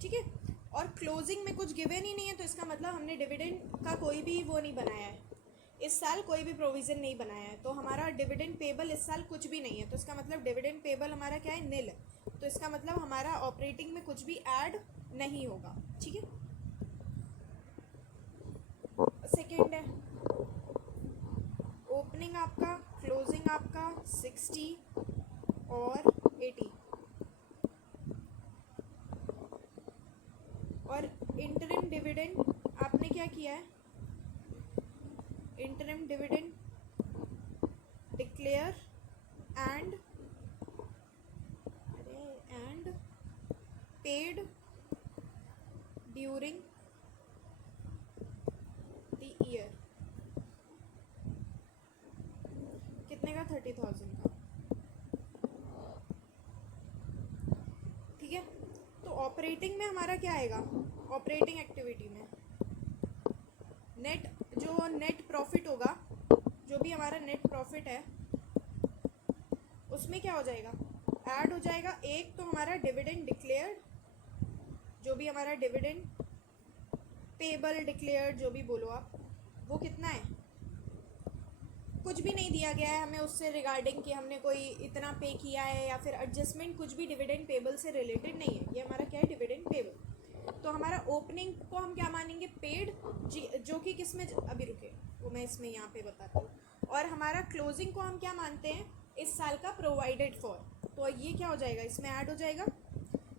ठीक है, और क्लोजिंग में कुछ गिवन ही नहीं है, तो इसका मतलब हमने डिविडेंड का कोई भी वो नहीं बनाया है इस साल, कोई भी प्रोविज़न नहीं बनाया है, तो हमारा डिविडेंड पेबल इस साल कुछ भी नहीं है। तो इसका मतलब डिविडेंड पेबल हमारा क्या है, निल। तो इसका मतलब हमारा ऑपरेटिंग में कुछ भी ऐड नहीं होगा। ठीक है, सेकेंड है, ओपनिंग आपका, क्लोजिंग आपका 60 और 80, और इंटरिम डिविडेंड आपने क्या किया है, interim dividend declare and paid during the year. कितने का, 30,000 का। ठीक है, तो ऑपरेटिंग में हमारा क्या आएगा, ऑपरेटिंग एक्टिविटी में नेट, जो नेट प्रॉफिट होगा, जो भी हमारा नेट प्रॉफिट है, उसमें क्या हो जाएगा, ऐड हो जाएगा। एक तो हमारा डिविडेंड डिक्लेयर्ड, जो भी हमारा डिविडेंड पेबल डिक्लेयर्ड, जो भी बोलो आप, वो कितना है, कुछ भी नहीं दिया गया है हमें उससे रिगार्डिंग कि हमने कोई इतना पे किया है या फिर एडजस्टमेंट, कुछ भी डिविडेंड पेबल से रिलेटेड नहीं है। ये हमारा क्या है, डिविडेंड पेबल। तो हमारा ओपनिंग को हम क्या मानेंगे, पेड, जो कि किस में, अभी रुके वो मैं इसमें यहाँ पे बताती हूँ। और हमारा क्लोजिंग को हम क्या मानते हैं, इस साल का प्रोवाइडेड फॉर, तो ये क्या हो जाएगा, इसमें ऐड हो जाएगा,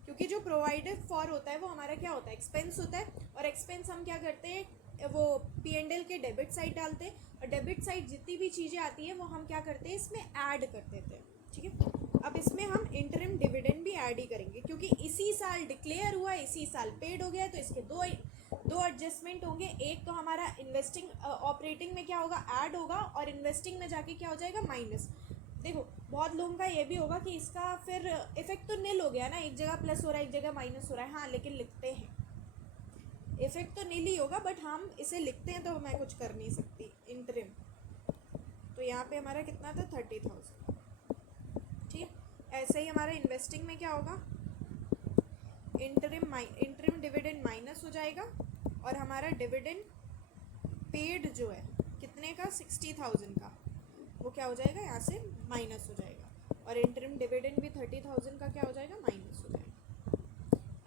क्योंकि जो प्रोवाइडेड फॉर होता है वो हमारा क्या होता है, एक्सपेंस होता है। और एक्सपेंस हम क्या करते हैं, वो P&L के डेबिट साइड डालते हैं, और डेबिट साइड जितनी भी चीज़ें आती हैं वो हम क्या करते हैं, इसमें ऐड कर देते हैं। ठीक है, अब इसमें हम इंटरिम डिविडेंड भी ऐड ही करेंगे, क्योंकि इसी साल डिक्लेयर हुआ, इसी साल पेड हो गया, तो इसके दो एडजस्टमेंट होंगे। एक तो हमारा इन्वेस्टिंग, ऑपरेटिंग में क्या होगा, ऐड होगा, और इन्वेस्टिंग में जाके क्या हो जाएगा, माइनस। देखो बहुत लोगों का ये भी होगा कि इसका फिर इफेक्ट तो निल हो गया ना, एक जगह प्लस हो रहा है, एक जगह माइनस हो रहा है। हाँ, लेकिन लिखते हैं, इफेक्ट तो नील ही होगा, बट हम इसे लिखते हैं, तो मैं कुछ कर नहीं सकती। इंटरिम, तो यहाँ पे हमारा कितना था, 30,000। ठीक है, ऐसे ही हमारा इन्वेस्टिंग में क्या होगा, इंटरिम डिविडेंड माइनस हो जाएगा, और हमारा डिविडेंड पेड जो है कितने का, 60,000 का, वो क्या हो जाएगा, यहाँ से माइनस हो जाएगा। और इंटरिम डिविडेंड भी 30,000 का क्या हो जाएगा, माइनस हो जाएगा।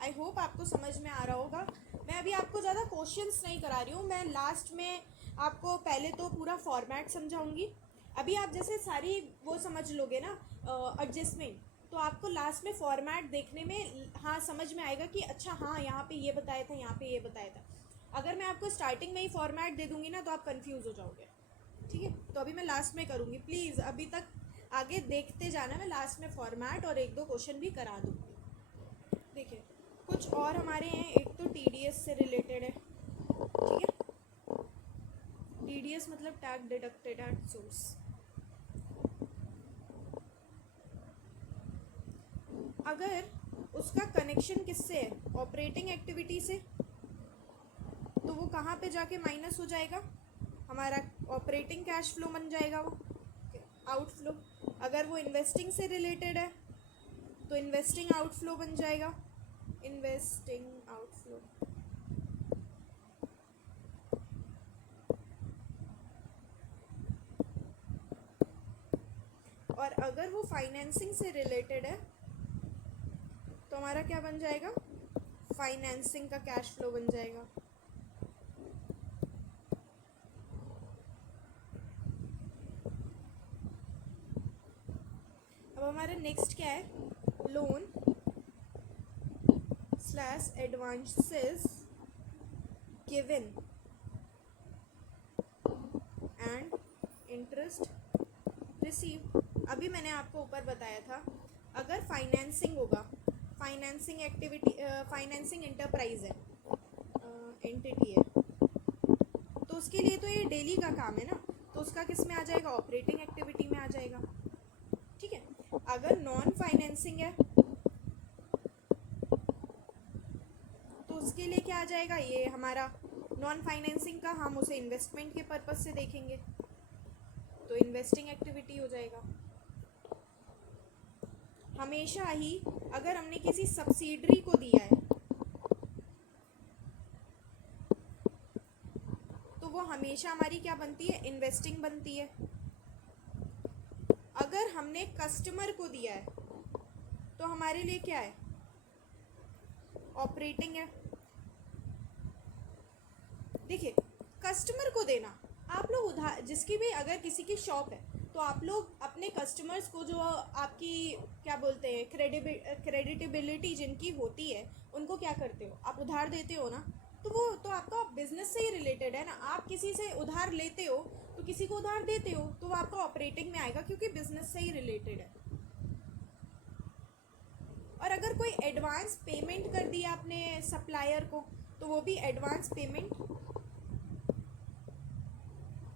आई होप आपको समझ में आ रहा होगा। मैं अभी आपको ज़्यादा क्वेश्चंस नहीं करा रही हूँ, मैं लास्ट में आपको पहले तो पूरा फॉर्मेट समझाऊंगी। अभी आप जैसे सारी वो समझ लोगे ना एडजस्टमेंट, तो आपको लास्ट में फॉर्मेट देखने में हाँ समझ में आएगा कि अच्छा हाँ यहाँ पे ये बताया था, यहाँ पे ये बताया था। अगर मैं आपको स्टार्टिंग में ही फॉर्मेट दे दूँगी ना, तो आप कन्फ्यूज़ हो जाओगे। ठीक है, तो अभी मैं लास्ट में करूँगी, प्लीज़ अभी तक आगे देखते जाना, मैं लास्ट में फॉर्मेट और एक दो क्वेश्चन भी करा दूँगी। देखिए कुछ और हमारे हैं, एक तो TDS से रिलेटेड है। ठीक है, TDS मतलब टैक्स डिडक्टेड एट सोर्स। अगर उसका कनेक्शन किससे है, ऑपरेटिंग एक्टिविटी से, तो वो कहाँ पे जाके माइनस हो जाएगा, हमारा ऑपरेटिंग कैश फ्लो बन जाएगा वो, आउटफ्लो। अगर वो इन्वेस्टिंग से रिलेटेड है तो इन्वेस्टिंग आउटफ्लो बन जाएगा, इन्वेस्टिंग आउटफ्लो। और अगर वो फाइनेंसिंग से रिलेटेड है तो हमारा क्या बन जाएगा, फाइनेंसिंग का कैश फ्लो बन जाएगा। अब हमारा नेक्स्ट क्या है, loan slash advances given and interest receive. अभी मैंने आपको ऊपर बताया था, अगर फाइनेंसिंग होगा, फाइनेंसिंग एक्टिविटी, फाइनेंसिंग एंटरप्राइज है, एंटिटी है, तो उसके लिए तो ये डेली का काम है ना, तो उसका किस में आ जाएगा, ऑपरेटिंग एक्टिविटी में आ जाएगा। ठीक है, अगर नॉन फाइनेंसिंग है तो उसके लिए क्या आ जाएगा, ये हमारा नॉन फाइनेंसिंग का हम उसे इन्वेस्टमेंट के पर्पज से देखेंगे, तो इन्वेस्टिंग एक्टिविटी हो जाएगा। हमेशा ही अगर हमने किसी सब्सिडरी को दिया है तो वो हमेशा हमारी क्या बनती है, इन्वेस्टिंग बनती है। अगर हमने कस्टमर को दिया है तो हमारे लिए क्या है, ऑपरेटिंग है। देखिए, कस्टमर को देना, आप लोग उधार, जिसकी भी अगर किसी की शॉप है तो आप लोग अपने कस्टमर्स को, जो आपकी क्या बोलते हैं, क्रेडिटेबिलिटी जिनकी होती है, उनको क्या करते हो, आप उधार देते हो ना, तो वो तो आपका बिजनेस से ही रिलेटेड है ना। आप किसी से उधार लेते हो तो किसी को उधार देते हो तो वो आपका ऑपरेटिंग में आएगा, क्योंकि बिजनेस से ही रिलेटेड है। और अगर कोई एडवांस पेमेंट कर दिया आपने सप्लायर को, तो वो भी एडवांस पेमेंट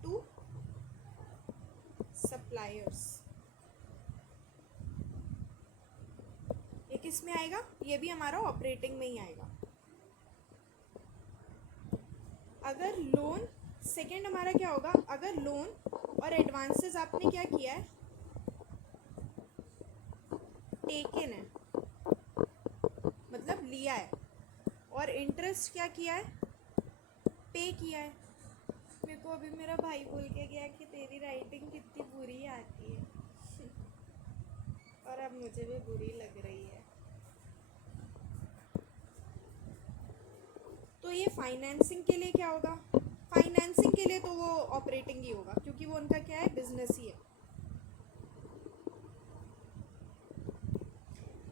टू सप्लायर्स, ये किस में आएगा, ये भी हमारा ऑपरेटिंग में ही आएगा। अगर लोन, सेकंड हमारा क्या होगा, अगर लोन और एडवांसेस आपने क्या किया है, टेकन है, मतलब लिया है, और इंटरेस्ट क्या किया है, पे किया है। मेरे को अभी मेरा भाई बोल के गया कि तेरी राइटिंग कितनी बुरी आती है और अब मुझे भी बुरी लग रही है। तो ये फाइनेंसिंग के लिए क्या होगा, फाइनेंसिंग के लिए तो वो ऑपरेटिंग ही होगा, क्योंकि वो उनका क्या है, बिजनेस ही है।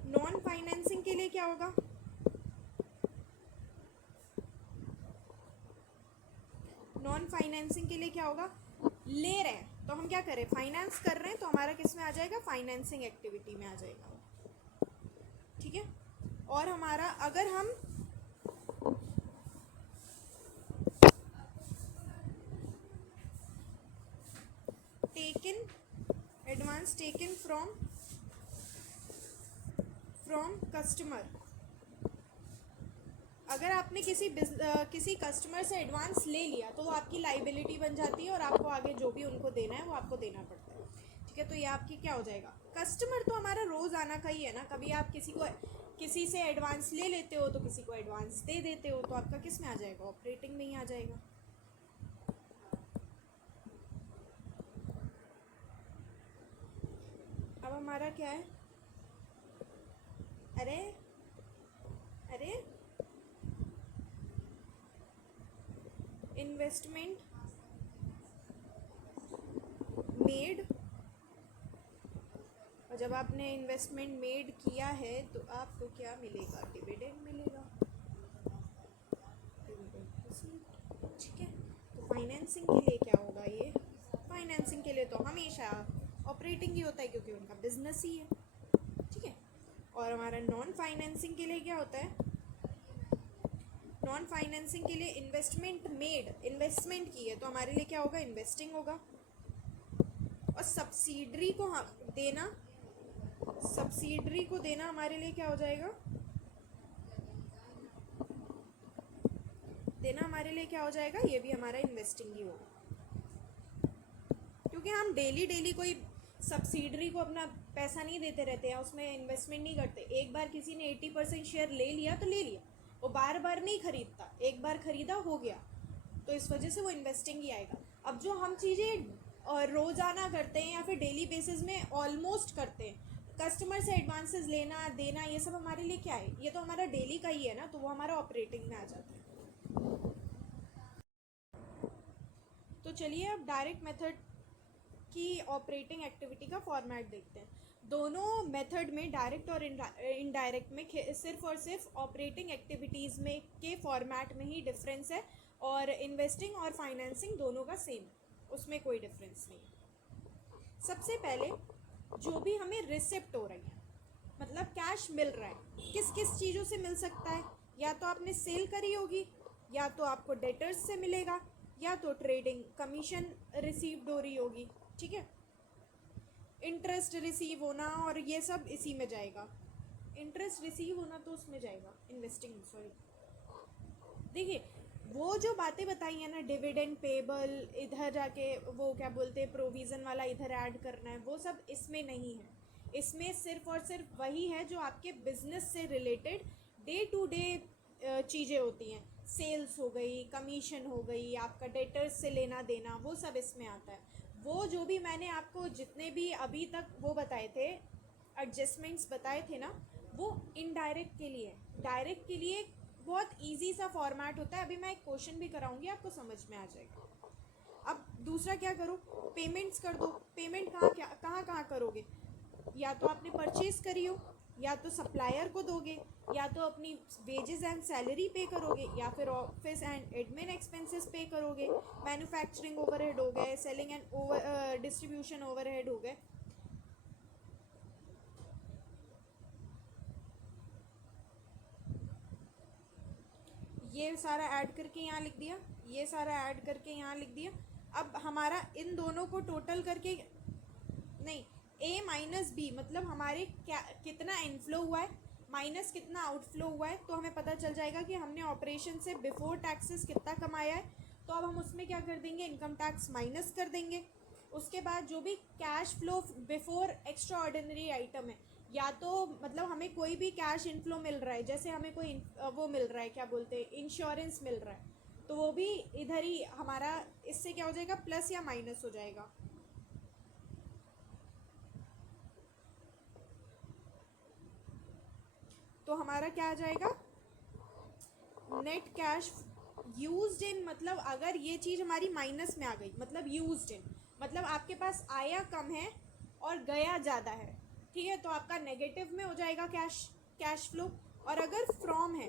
नॉन फाइनेंसिंग के लिए क्या होगा, नॉन फाइनेंसिंग के लिए क्या होगा, ले रहे हैं तो हम क्या करें, फाइनेंस कर रहे हैं, तो हमारा किस में आ जाएगा, फाइनेंसिंग एक्टिविटी में आ जाएगा। ठीक है, और हमारा अगर हम taken, advance taken from customer, अगर आपने किसी कस्टमर से एडवांस ले लिया तो वो आपकी लाइबिलिटी बन जाती है और आपको आगे जो भी उनको देना है वो आपको देना पड़ता है। ठीक है, तो ये आपकी क्या हो जाएगा, कस्टमर तो हमारा रोज आना का ही है ना, कभी आप किसी से एडवांस ले लेते हो तो किसी को एडवांस दे देते हो, तो आपका किस में आ जाएगा, ऑपरेटिंग में ही आ जाएगा। अब हमारा क्या है, अरे अरे इन्वेस्टमेंट मेड, और जब आपने इन्वेस्टमेंट मेड किया है तो आपको क्या मिलेगा, डिविडेंड मिलेगा, ठीक है। तो फाइनेंसिंग के लिए क्या होगा, ये फाइनेंसिंग के लिए तो हमेशा ऑपरेटिंग ही होता है, क्योंकि उनका बिजनेस ही है। ठीक है, और हमारा नॉन फाइनेंसिंग के लिए क्या होता है, नॉन फाइनेंसिंग के लिए इन्वेस्टमेंट मेड, इन्वेस्टमेंट की है तो हमारे लिए क्या होगा, इन्वेस्टिंग होगा। और सब्सिडरी को देना, सब्सिडरी को देना हमारे लिए क्या हो जाएगा, देना हमारे लिए क्या हो जाएगा, ये भी हमारा इन्वेस्टिंग ही होगा, क्योंकि हम डेली कोई सब्सिडरी को अपना पैसा नहीं देते रहते हैं, उसमें इन्वेस्टमेंट नहीं करते। एक बार किसी ने 80% शेयर ले लिया तो ले लिया, वो बार बार नहीं खरीदता, एक बार खरीदा हो गया, तो इस वजह से वो इन्वेस्टिंग ही आएगा। अब जो हम चीज़ें रोज़ाना करते हैं या फिर डेली बेसिस में ऑलमोस्ट करते हैं, कस्टमर से एडवांसेस लेना देना, ये सब हमारे लिए क्या है, ये तो हमारा डेली का ही है ना, तो वो हमारा ऑपरेटिंग में आ जाता है। तो चलिए अब डायरेक्ट मेथड की ऑपरेटिंग एक्टिविटी का फॉर्मेट देखते हैं। दोनों मेथड में, डायरेक्ट और इनडायरेक्ट में, सिर्फ और सिर्फ ऑपरेटिंग एक्टिविटीज़ में के फॉर्मेट में ही डिफरेंस है, और इन्वेस्टिंग और फाइनेंसिंग दोनों का सेम, उसमें कोई डिफरेंस नहीं है। सबसे पहले जो भी हमें रिसिप्ट हो रही है, मतलब कैश मिल रहा है, किस किस चीज़ों से मिल सकता है, या तो आपने सेल करी होगी, या तो आपको डेटर्स से मिलेगा, या तो ट्रेडिंग कमीशन रिसीव्ड हो रही होगी, ठीक है। इंटरेस्ट रिसीव होना और ये सब इसी में जाएगा, इंटरेस्ट रिसीव होना तो उसमें जाएगा, इन्वेस्टिंग, सॉरी। देखिए वो जो बातें बताई हैं ना, डिविडेंड पेबल, इधर जाके वो क्या बोलते हैं प्रोविज़न वाला इधर ऐड करना है, वो सब इसमें नहीं है। इसमें सिर्फ और सिर्फ वही है जो आपके बिजनेस से रिलेटेड डे टू डे चीज़ें होती हैं, सेल्स हो गई, कमीशन हो गई, आपका डेटर्स से लेना देना, वो सब इसमें आता है। वो जो भी मैंने आपको जितने भी अभी तक वो बताए थे, एडजस्टमेंट्स बताए थे ना, वो इनडायरेक्ट के लिए। डायरेक्ट के लिए बहुत इजी सा फॉर्मेट होता है, अभी मैं एक क्वेश्चन भी कराऊंगी, आपको समझ में आ जाएगा। अब दूसरा क्या करो, पेमेंट्स कर दो। पेमेंट कहाँ कहाँ करोगे, या तो आपने परचेज करी हो, या तो सप्लायर को दोगे, या तो अपनी वेजेस एंड सैलरी पे करोगे, या फिर ऑफिस एंड एडमिन एक्सपेंसेस पे करोगे, मैन्युफैक्चरिंग ओवरहेड हो गए, सेलिंग एंड डिस्ट्रीब्यूशन ओवरहेड हो गए। ये सारा ऐड करके यहाँ लिख दिया, ये सारा ऐड करके यहाँ लिख दिया। अब हमारा इन दोनों को टोटल करके, नहीं, ए माइनस बी मतलब हमारे क्या कितना इनफ्लो हुआ है माइनस कितना आउटफ्लो हुआ है, तो हमें पता चल जाएगा कि हमने ऑपरेशन से बिफोर टैक्सेस कितना कमाया है। तो अब हम उसमें क्या कर देंगे, इनकम टैक्स माइनस कर देंगे। उसके बाद जो भी cash flow before extra ordinary item है, या तो मतलब हमें कोई भी कैश इनफ्लो मिल रहा है, जैसे हमें कोई वो मिल रहा है, क्या बोलते हैं, इंश्योरेंस मिल रहा है, तो वो भी इधर ही हमारा इससे क्या हो जाएगा, प्लस या माइनस हो जाएगा। तो हमारा क्या आ जाएगा, नेट कैश यूज्ड इन, मतलब अगर ये चीज़ हमारी माइनस में आ गई, मतलब यूज्ड इन मतलब आपके पास आया कम है और गया ज़्यादा है, ठीक है, तो आपका नेगेटिव में हो जाएगा कैश फ्लो। और अगर फ्रॉम है,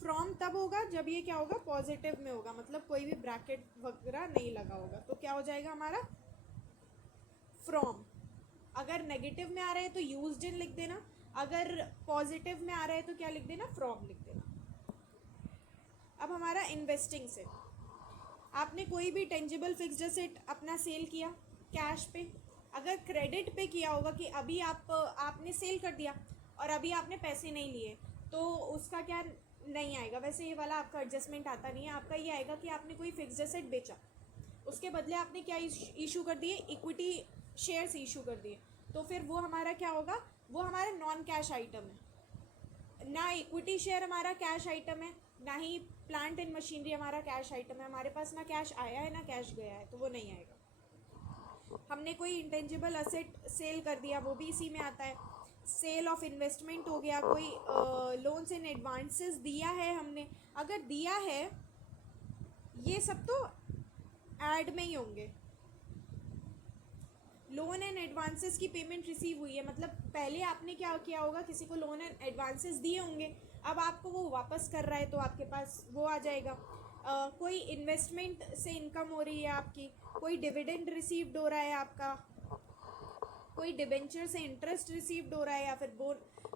फ्रॉम तब होगा जब ये क्या होगा, पॉजिटिव में होगा, मतलब कोई भी ब्रैकेट वगैरह नहीं लगा होगा, तो क्या हो जाएगा हमारा, फ्रॉम। अगर नेगेटिव में आ रहा है तो यूज्ड इन लिख देना, अगर पॉजिटिव में आ रहा है तो क्या लिख देना, फ्रॉम लिख देना। अब हमारा इन्वेस्टिंग से, आपने कोई भी टेंजिबल फिक्स्ड एसेट अपना सेल किया कैश पे, अगर क्रेडिट पे किया होगा कि अभी आपने सेल कर दिया और अभी आपने पैसे नहीं लिए, तो उसका क्या नहीं आएगा, वैसे ये वाला आपका एडजस्टमेंट आता नहीं है। आपका ये आएगा कि आपने कोई फिक्स्ड एसेट बेचा, उसके बदले आपने क्या इशू कर दिए, इक्विटी शेयर्स इशू कर दिए, तो फिर वो हमारा क्या होगा, वो हमारा नॉन कैश आइटम है। ना इक्विटी शेयर हमारा कैश आइटम है, ना ही प्लांट एंड मशीनरी हमारा कैश आइटम है, हमारे पास ना कैश आया है ना कैश गया है, तो वो नहीं आएगा। हमने कोई इंटेंजिबल असेट सेल कर दिया, वो भी इसी में आता है। सेल ऑफ इन्वेस्टमेंट हो गया, कोई लोन्स एंड एडवांसेस दिया है हमने, अगर दिया है, ये सब तो ऐड में ही होंगे। लोन एंड एडवांसेस की पेमेंट रिसीव हुई है, मतलब पहले आपने क्या किया होगा, किसी को लोन एंड एडवांसेस दिए होंगे, अब आपको वो वापस कर रहा है, तो आपके पास वो आ जाएगा। कोई इन्वेस्टमेंट से इनकम हो रही है आपकी, कोई डिविडेंड रिसीव्ड हो रहा है आपका, कोई डिबेंचर से इंटरेस्ट रिसीव्ड हो रहा है, या फिर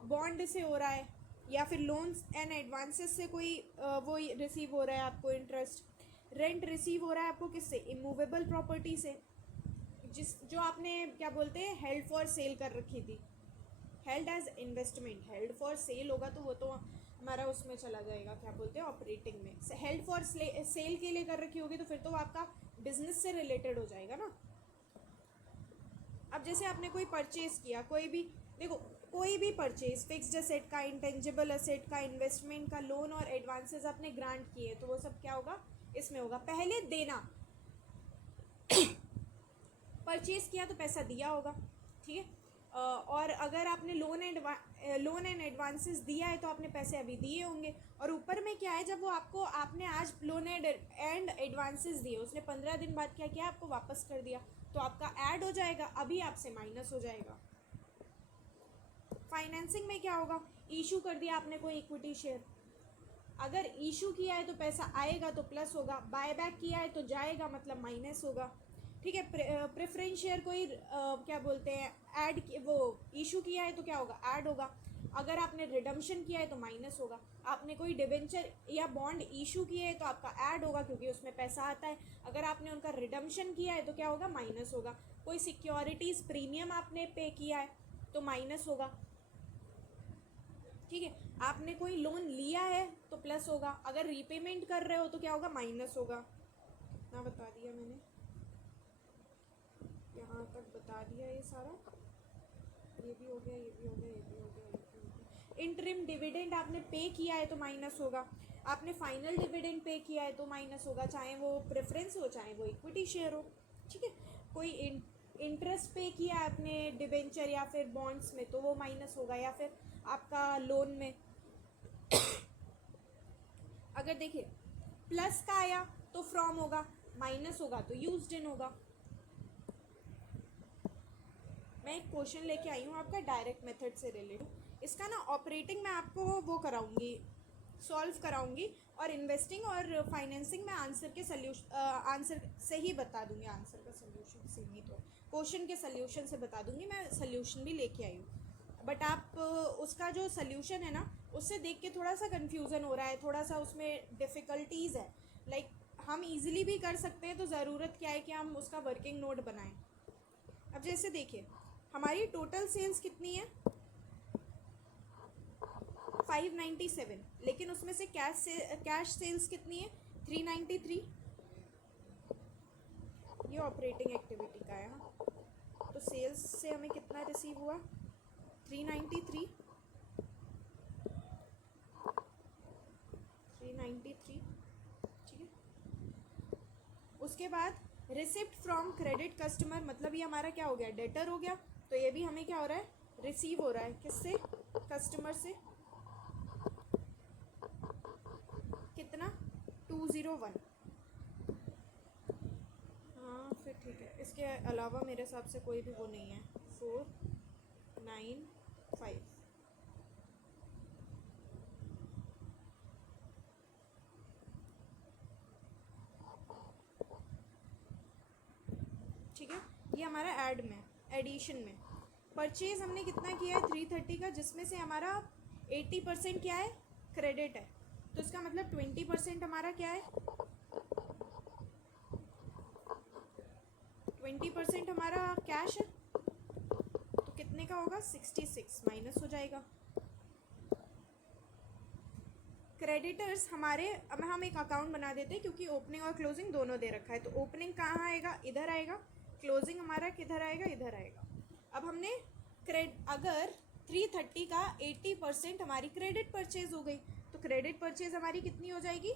बॉन्ड से हो रहा है, या फिर लोन्स एंड एडवांसेस से कोई वो रिसीव हो रहा है आपको इंटरेस्ट। रेंट रिसीव हो रहा है आपको किससे, इमूवेबल प्रॉपर्टी से, जो आपने क्या बोलते हैं हेल्ड फॉर सेल कर रखी थी, held as investment, held for sale होगा तो वो तो हमारा उसमें चला जाएगा, क्या बोलते हैं ऑपरेटिंग में। हेल्ड फॉर सेल के लिए कर रखी होगी तो फिर तो आपका बिजनेस से रिलेटेड हो जाएगा ना। अब जैसे आपने कोई परचेज किया, कोई भी, देखो कोई भी परचेज, फिक्स्ड एसेट का, इंटेंजिबल एसेट का, इन्वेस्टमेंट का, लोन और एडवांसेस आपने ग्रांट किए, तो वो सब क्या होगा, इसमें होगा। पहले देना, परचेज किया तो पैसा दिया होगा, ठीक है, और अगर आपने लोन एंड एडवांसेस दिया है तो आपने पैसे अभी दिए होंगे। और ऊपर में क्या है, जब वो आपने आज लोन एंड एडवांसेस दिए, उसने 15 दिन बाद क्या किया, आपको वापस कर दिया, तो आपका ऐड हो जाएगा, अभी आपसे माइनस हो जाएगा। फाइनेंसिंग में क्या होगा, इशू कर दिया आपने कोई इक्विटी शेयर, अगर इशू किया है तो पैसा आएगा तो प्लस होगा, बाय बैक किया है तो जाएगा मतलब माइनस होगा, ठीक है। प्रेफरेंस शेयर कोई क्या बोलते हैं ऐड, वो इशू किया है तो क्या होगा, ऐड होगा, अगर आपने रिडम्पशन किया है तो माइनस होगा, आपने कोई डिबेंचर या बॉन्ड इशू किए है तो आपका ऐड होगा क्योंकि उसमें पैसा आता है, अगर आपने उनका रिडम्पशन किया है तो क्या होगा, माइनस होगा, कोई सिक्योरिटीज़ प्रीमियम आपने पे किया है तो माइनस होगा, ठीक है। आपने कोई लोन लिया है तो प्लस होगा, अगर रीपेमेंट कर रहे हो तो क्या होगा, माइनस होगा। ना बता दिया मैंने, यहाँ तक बता दिया ये सारा, ये भी हो गया, ये भी हो गया, ये भी हो गया, ये भी हो गया। इंटरिम डिविडेंड आपने पे किया है तो माइनस होगा, आपने फाइनल डिविडेंड पे किया है तो माइनस होगा, चाहे वो प्रेफरेंस हो चाहे वो इक्विटी शेयर हो, ठीक है। कोई इंटरेस्ट पे किया है आपने डिबेंचर या फिर बॉन्ड्स में तो वो माइनस होगा, या फिर आपका लोन में अगर देखिए प्लस का आया तो फ्रॉम होगा, माइनस होगा तो यूज्ड इन होगा। मैं एक क्वेश्चन लेके आई हूँ आपका डायरेक्ट मेथड से रिलेटेड, इसका ना ऑपरेटिंग मैं आपको वो कराऊंगी, सॉल्व कराऊंगी, और इन्वेस्टिंग और फाइनेंसिंग में आंसर के सल्यूशन, आंसर से ही बता दूंगी, आंसर का सल्यूशन से नहीं तो क्वेश्चन के सल्यूशन से बता दूंगी, मैं सल्यूशन भी लेके आई हूँ, बट आप उसका जो सल्यूशन है ना उससे देख के थोड़ा सा कन्फ्यूज़न हो रहा है, थोड़ा सा उसमें डिफ़िकल्टीज़ है, लाइक हम इजीली भी कर सकते हैं तो ज़रूरत क्या है कि हम उसका वर्किंग नोट बनाएं। अब जैसे देखिए हमारी टोटल सेल्स कितनी है, 597, लेकिन उसमें से कैश सेल्स कितनी है, 393, ये ऑपरेटिंग एक्टिविटी का है। हाँ, तो सेल्स से हमें कितना रिसीव हुआ, 393, 393, ठीक है। उसके बाद रिसिप्ट फ्रॉम क्रेडिट कस्टमर, मतलब ये हमारा क्या हो गया, डेटर हो गया, तो ये भी हमें क्या हो रहा है, रिसीव हो रहा है, किससे, कस्टमर से, कितना, 201, हाँ फिर ठीक है, इसके अलावा मेरे हिसाब से कोई भी वो नहीं है, 495, ठीक है। ये हमारा ऐड में, एडिशन में परचेज हमने कितना किया है, 330 का, जिसमें से हमारा 80% क्या है, क्रेडिट है, तो इसका मतलब 20% हमारा क्या है, 20% हमारा कैश है, तो कितने का होगा, 66 माइनस हो जाएगा। क्रेडिटर्स हमारे, अब हम एक अकाउंट बना देते हैं क्योंकि ओपनिंग और क्लोजिंग दोनों दे रखा है, तो ओपनिंग कहाँ आएगा, इधर आएगा, क्लोजिंग हमारा किधर आएगा, इधर आएगा। अब हमने अगर 330 का 80% हमारी क्रेडिट परचेज हो गई, तो क्रेडिट परचेज हमारी कितनी हो जाएगी,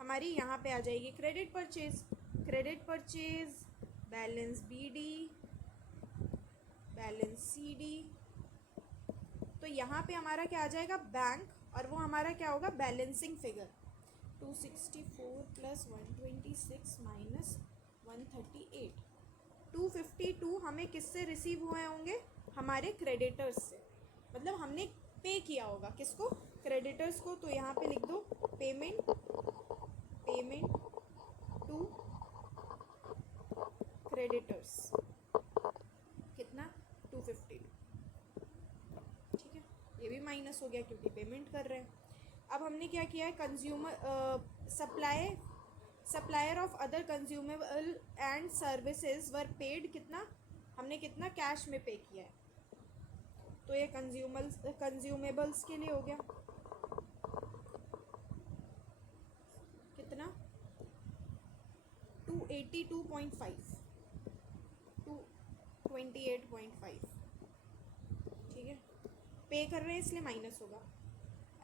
हमारी यहाँ पे आ जाएगी credit purchase, credit purchase balance BD balance CD, तो यहाँ पे हमारा क्या आ जाएगा, बैंक, और वो हमारा क्या होगा, बैलेंसिंग फिगर, 264 प्लस 126 माइनस 138, 252 हमें किससे रिसीव हुए होंगे, हमारे क्रेडिटर्स से, मतलब हमने पे किया होगा किसको, क्रेडिटर्स को, तो यहाँ पे लिख दो पेमेंट टू क्रेडिटर्स, कितना, 252, ठीक है। ये भी माइनस हो गया क्योंकि पेमेंट कर रहे हैं। अब हमने क्या किया है, consumer supplier of other consumable and services were paid, कितना हमने कितना कैश में पे किया है, तो ये कंज्यूमेबल्स के लिए हो गया, कितना, 282.5, 228.5, ठीक है, पे कर रहे हैं इसलिए माइनस होगा।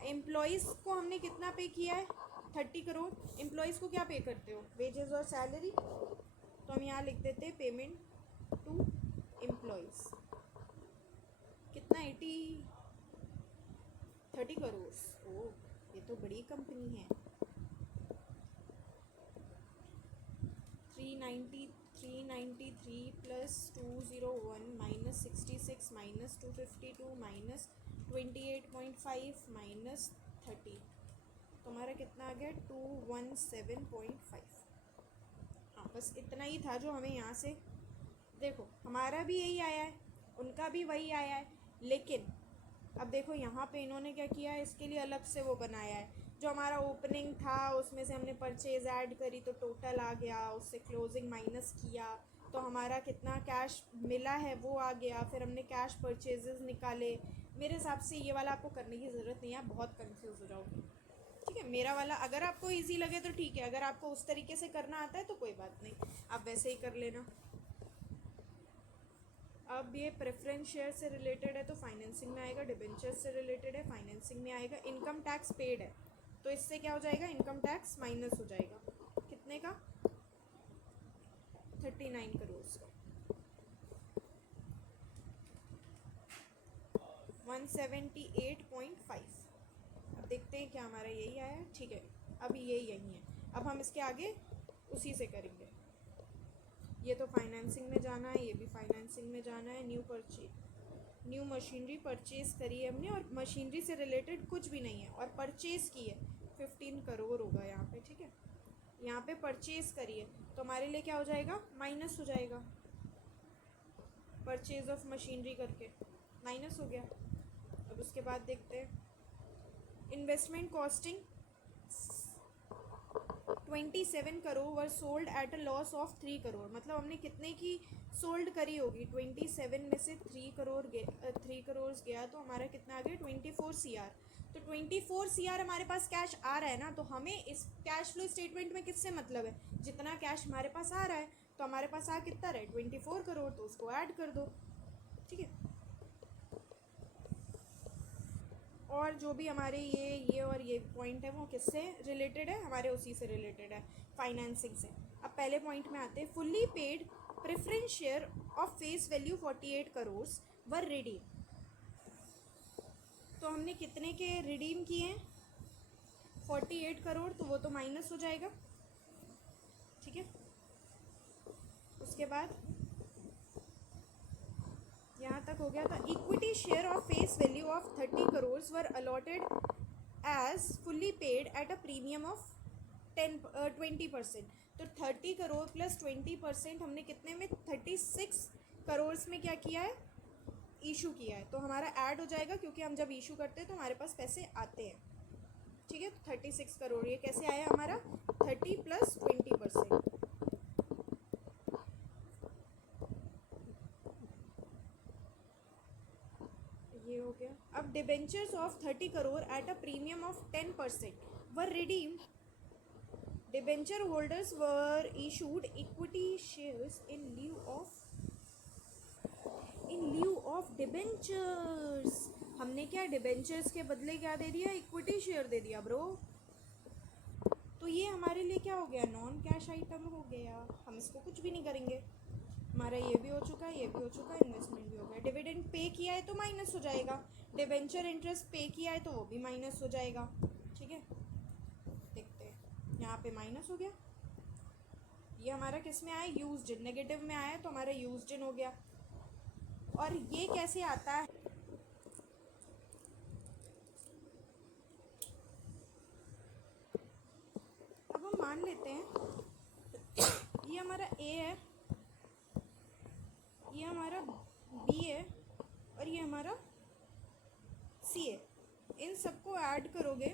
एम्प्लॉयज़ को हमने कितना पे किया है, 30 करोड़, एम्प्लॉयज़ को क्या पे करते हो, वेजेस और सैलरी, तो हम यहाँ लिख देते हैं पेमेंट टू एम्प्लॉयज़, कितना, 30 करोड़, ओ ये तो बड़ी कंपनी है, 393 plus 201 minus 66 minus 252 minus 28.5 minus 30, तो हमारा कितना आ गया 217.5। हाँ बस इतना ही था जो हमें यहाँ से, देखो हमारा भी यही आया है, उनका भी वही आया है, लेकिन अब देखो यहाँ पे इन्होंने क्या किया है, इसके लिए अलग से वो बनाया है। जो हमारा ओपनिंग था उसमें से हमने परचेज ऐड करी तो टोटल आ गया, उससे क्लोजिंग माइनस किया तो हमारा कितना कैश मिला है वो आ गया, फिर हमने कैश परचेजेस निकाले। मेरे हिसाब से ये वाला आपको करने की ज़रूरत नहीं है, आप बहुत कंफ्यूज हो जाओगे। ठीक है, मेरा वाला अगर आपको इजी लगे तो ठीक है, अगर आपको उस तरीके से करना आता है तो कोई बात नहीं, आप वैसे ही कर लेना। अब ये प्रेफरेंस शेयर से रिलेटेड है तो फाइनेंसिंग में आएगा, डिबेंचर से रिलेटेड है फाइनेंसिंग में आएगा, इनकम टैक्स पेड है तो इससे क्या हो जाएगा, इनकम टैक्स माइनस हो जाएगा। कितने का, 39 करोड़ का, 178.5। अब देखते हैं क्या हमारा यही आया है। ठीक है, अभी यही है, अब हम इसके आगे उसी से करेंगे। ये तो फाइनेंसिंग में जाना है, ये भी फाइनेंसिंग में जाना है। न्यू मशीनरी परचेज़ करी है हमने और मशीनरी से रिलेटेड कुछ भी नहीं है और परचेज़ की है, 15 करोड़ होगा यहाँ पे। ठीक है, यहाँ पे परचेज़ करी है तो हमारे लिए क्या हो जाएगा, माइनस हो जाएगा। परचेज़ ऑफ मशीनरी करके माइनस हो गया। अब उसके बाद देखते हैं investment costing 27 crore were sold at a loss of 3 crore. मतलब हमने कितने की सोल्ड करी होगी, 27 में से 3 करोड़ गया तो हमारा कितना आ गया 24 CR। तो 24 CR हमारे पास कैश आ रहा है ना, तो हमें इस कैश फ्लो स्टेटमेंट में किससे मतलब है, जितना कैश हमारे पास आ रहा है तो हमारे पास आ कितना रहा है 24 करोड़, तो उसको ऐड कर दो। ठीक है, और जो भी हमारे ये और ये पॉइंट है वो किससे रिलेटेड है, हमारे उसी से रिलेटेड है, फाइनेंसिंग से। अब पहले पॉइंट में आते हैं, fully paid preference share of face value 48 crore were redeem. तो हमने कितने के रिडीम किए हैं, 48 करोड़, तो वो तो माइनस हो जाएगा। ठीक है, उसके बाद यहाँ तक हो गया था। Equity share of face value of 30 crore were allotted as fully paid at a premium of 20%। तो 30 करोड़ प्लस 20% हमने कितने में, 36 करोड़ में क्या किया है, इशू किया है, तो हमारा ऐड हो जाएगा क्योंकि हम जब इशू करते हैं तो हमारे पास पैसे आते हैं। ठीक है, तो 36 करोड़ ये कैसे आया हमारा, 30 प्लस 20%। ये हो गया। अब debentures of 30 crore eight a premium of 10% were redeemed. Debenture holders were issued equity shares in लिeu of debentures. हमने क्या डिबेंचर्स के बदले क्या दे दिया, इक्विटी शेयर दे दिया ब्रो। तो ये हमारे लिए क्या हो गया, नॉन कैश आइटम हो गया, हम इसको कुछ भी नहीं करेंगे। हमारा ये भी हो चुका है, ये भी हो चुका है, इन्वेस्टमेंट भी हो गया। डिविडेंड पे किया है तो माइनस हो जाएगा, डिबेंचर इंटरेस्ट पे किया है तो वो भी माइनस हो जाएगा। ठीक है, देखते हैं, यहाँ पे माइनस हो गया। ये हमारा किस में आया, यूज्ड इन, नेगेटिव में आया तो हमारा यूज्ड इन हो गया। और ये कैसे आता है, अब हम मान लेते हैं ये हमारा ए है, ये हमारा बी है और ये हमारा सी है। इन सबको ऐड करोगे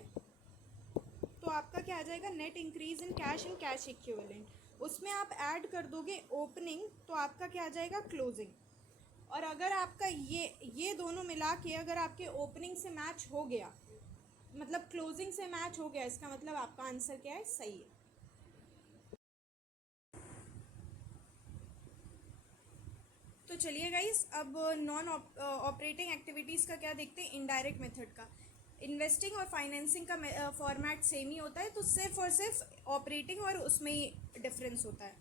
तो आपका क्या आ जाएगा, net increase in cash equivalent. उसमें आप ऐड कर दोगे ओपनिंग तो आपका क्या आ जाएगा, क्लोजिंग। और अगर आपका ये दोनों मिला के अगर आपके ओपनिंग से मैच हो गया, मतलब क्लोजिंग से मैच हो गया, इसका मतलब आपका आंसर क्या है, सही है। तो चलिए गाइस, अब नॉन ऑपरेटिंग एक्टिविटीज़ का क्या देखते हैं, इनडायरेक्ट मेथड का। इन्वेस्टिंग और फाइनेंसिंग का फॉर्मेट सेम ही होता है, तो सिर्फ और सिर्फ ऑपरेटिंग और उसमें ही डिफरेंस होता है।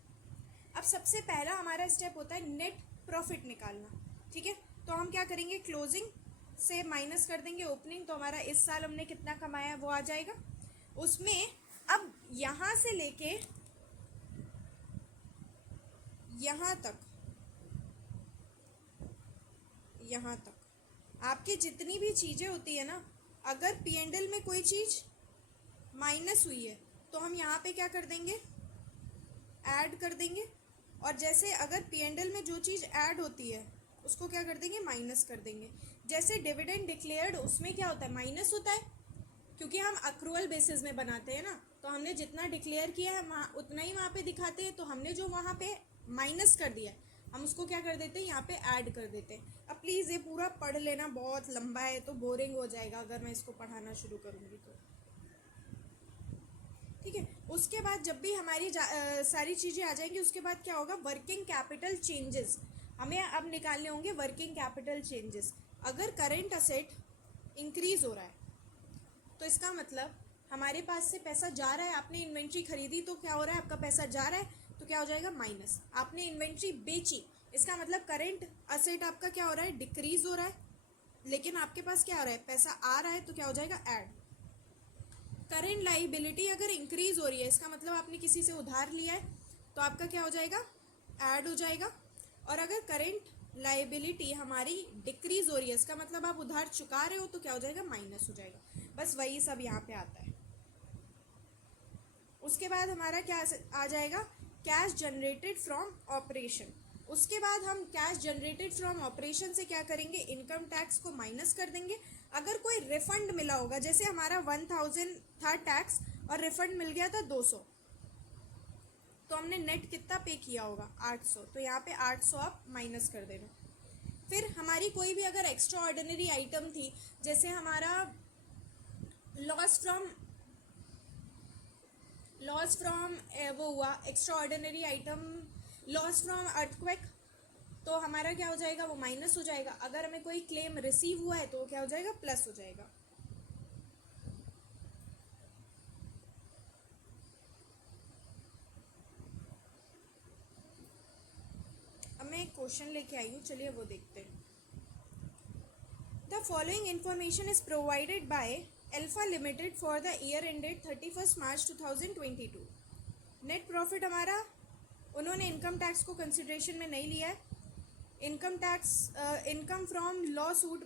अब सबसे पहला हमारा स्टेप होता है नेट प्रॉफिट निकालना। ठीक है, तो हम क्या करेंगे, क्लोजिंग से माइनस कर देंगे ओपनिंग, तो हमारा इस साल हमने कितना कमाया वो आ जाएगा उसमें। अब यहाँ से लेके यहाँ तक, यहाँ तक आपकी जितनी भी चीज़ें होती है ना, अगर पी एंड एल में कोई चीज़ माइनस हुई है तो हम यहाँ पे क्या कर देंगे, ऐड कर देंगे। और जैसे अगर पी एंड एल में जो चीज़ ऐड होती है उसको क्या कर देंगे, माइनस कर देंगे। जैसे डिविडेंड डिक्लेयर्ड, उसमें क्या होता है, माइनस होता है, क्योंकि हम अक्रूवल बेसिस में बनाते हैं ना, तो हमने जितना डिक्लेयर किया है वहाँ उतना ही वहाँ पे दिखाते हैं। तो हमने जो वहाँ पे माइनस कर दिया हम उसको क्या कर देते हैं, यहाँ पे ऐड कर देते हैं। अब प्लीज़ ये पूरा पढ़ लेना, बहुत लंबा है तो बोरिंग हो जाएगा अगर मैं इसको पढ़ाना शुरू करूँगी तो, ठीक है। उसके बाद जब भी हमारी सारी चीज़ें आ जाएंगी, उसके बाद क्या होगा, वर्किंग कैपिटल चेंजेस हमें अब निकालने होंगे। वर्किंग कैपिटल चेंजेस, अगर करंट असेट इंक्रीज हो रहा है तो इसका मतलब हमारे पास से पैसा जा रहा है। आपने इन्वेंट्री खरीदी तो क्या हो रहा है, आपका पैसा जा रहा है तो क्या हो जाएगा, माइनस। आपने इन्वेंट्री बेची, इसका मतलब करंट असेट आपका क्या हो रहा है, डिक्रीज हो रहा है, लेकिन आपके पास क्या हो रहा है, पैसा आ रहा है, तो क्या हो जाएगा, ऐड। करंट लाइबिलिटी अगर इंक्रीज हो रही है, इसका मतलब आपने किसी से उधार लिया है तो आपका क्या हो जाएगा, ऐड हो जाएगा। और अगर करंट लाइबिलिटी हमारी डिक्रीज हो रही है, इसका मतलब आप उधार चुका रहे हो, तो क्या हो जाएगा, माइनस हो जाएगा। बस वही सब यहाँ पे आता है। उसके बाद हमारा क्या आ जाएगा, कैश जनरेटेड फ्रॉम ऑपरेशन। उसके बाद हम कैश जनरेटेड फ्रॉम ऑपरेशन से क्या करेंगे, इनकम टैक्स को माइनस कर देंगे। अगर कोई रिफंड मिला होगा, जैसे हमारा 1000 था टैक्स और रिफंड मिल गया था 200, तो हमने नेट कितना पे किया होगा, 800, तो यहाँ पे 800 आप माइनस कर देना। फिर हमारी कोई भी अगर एक्स्ट्रा ऑर्डिनरी आइटम थी, जैसे हमारा लॉस फ्रॉम वो हुआ extra ordinary item, loss from earthquake, तो हमारा क्या हो जाएगा, वो माइनस हो जाएगा। अगर हमें कोई क्लेम रिसीव हुआ है तो क्या हो जाएगा, प्लस हो जाएगा। अब मैं एक क्वेश्चन लेके आई हूँ, चलिए वो देखते हैं। The following information is provided by alpha limited for the year ended 31 March 2022। Net profit हमारा, उन्होंने इनकम टैक्स को कंसिडरेशन में नहीं लिया है, income tax income from law suit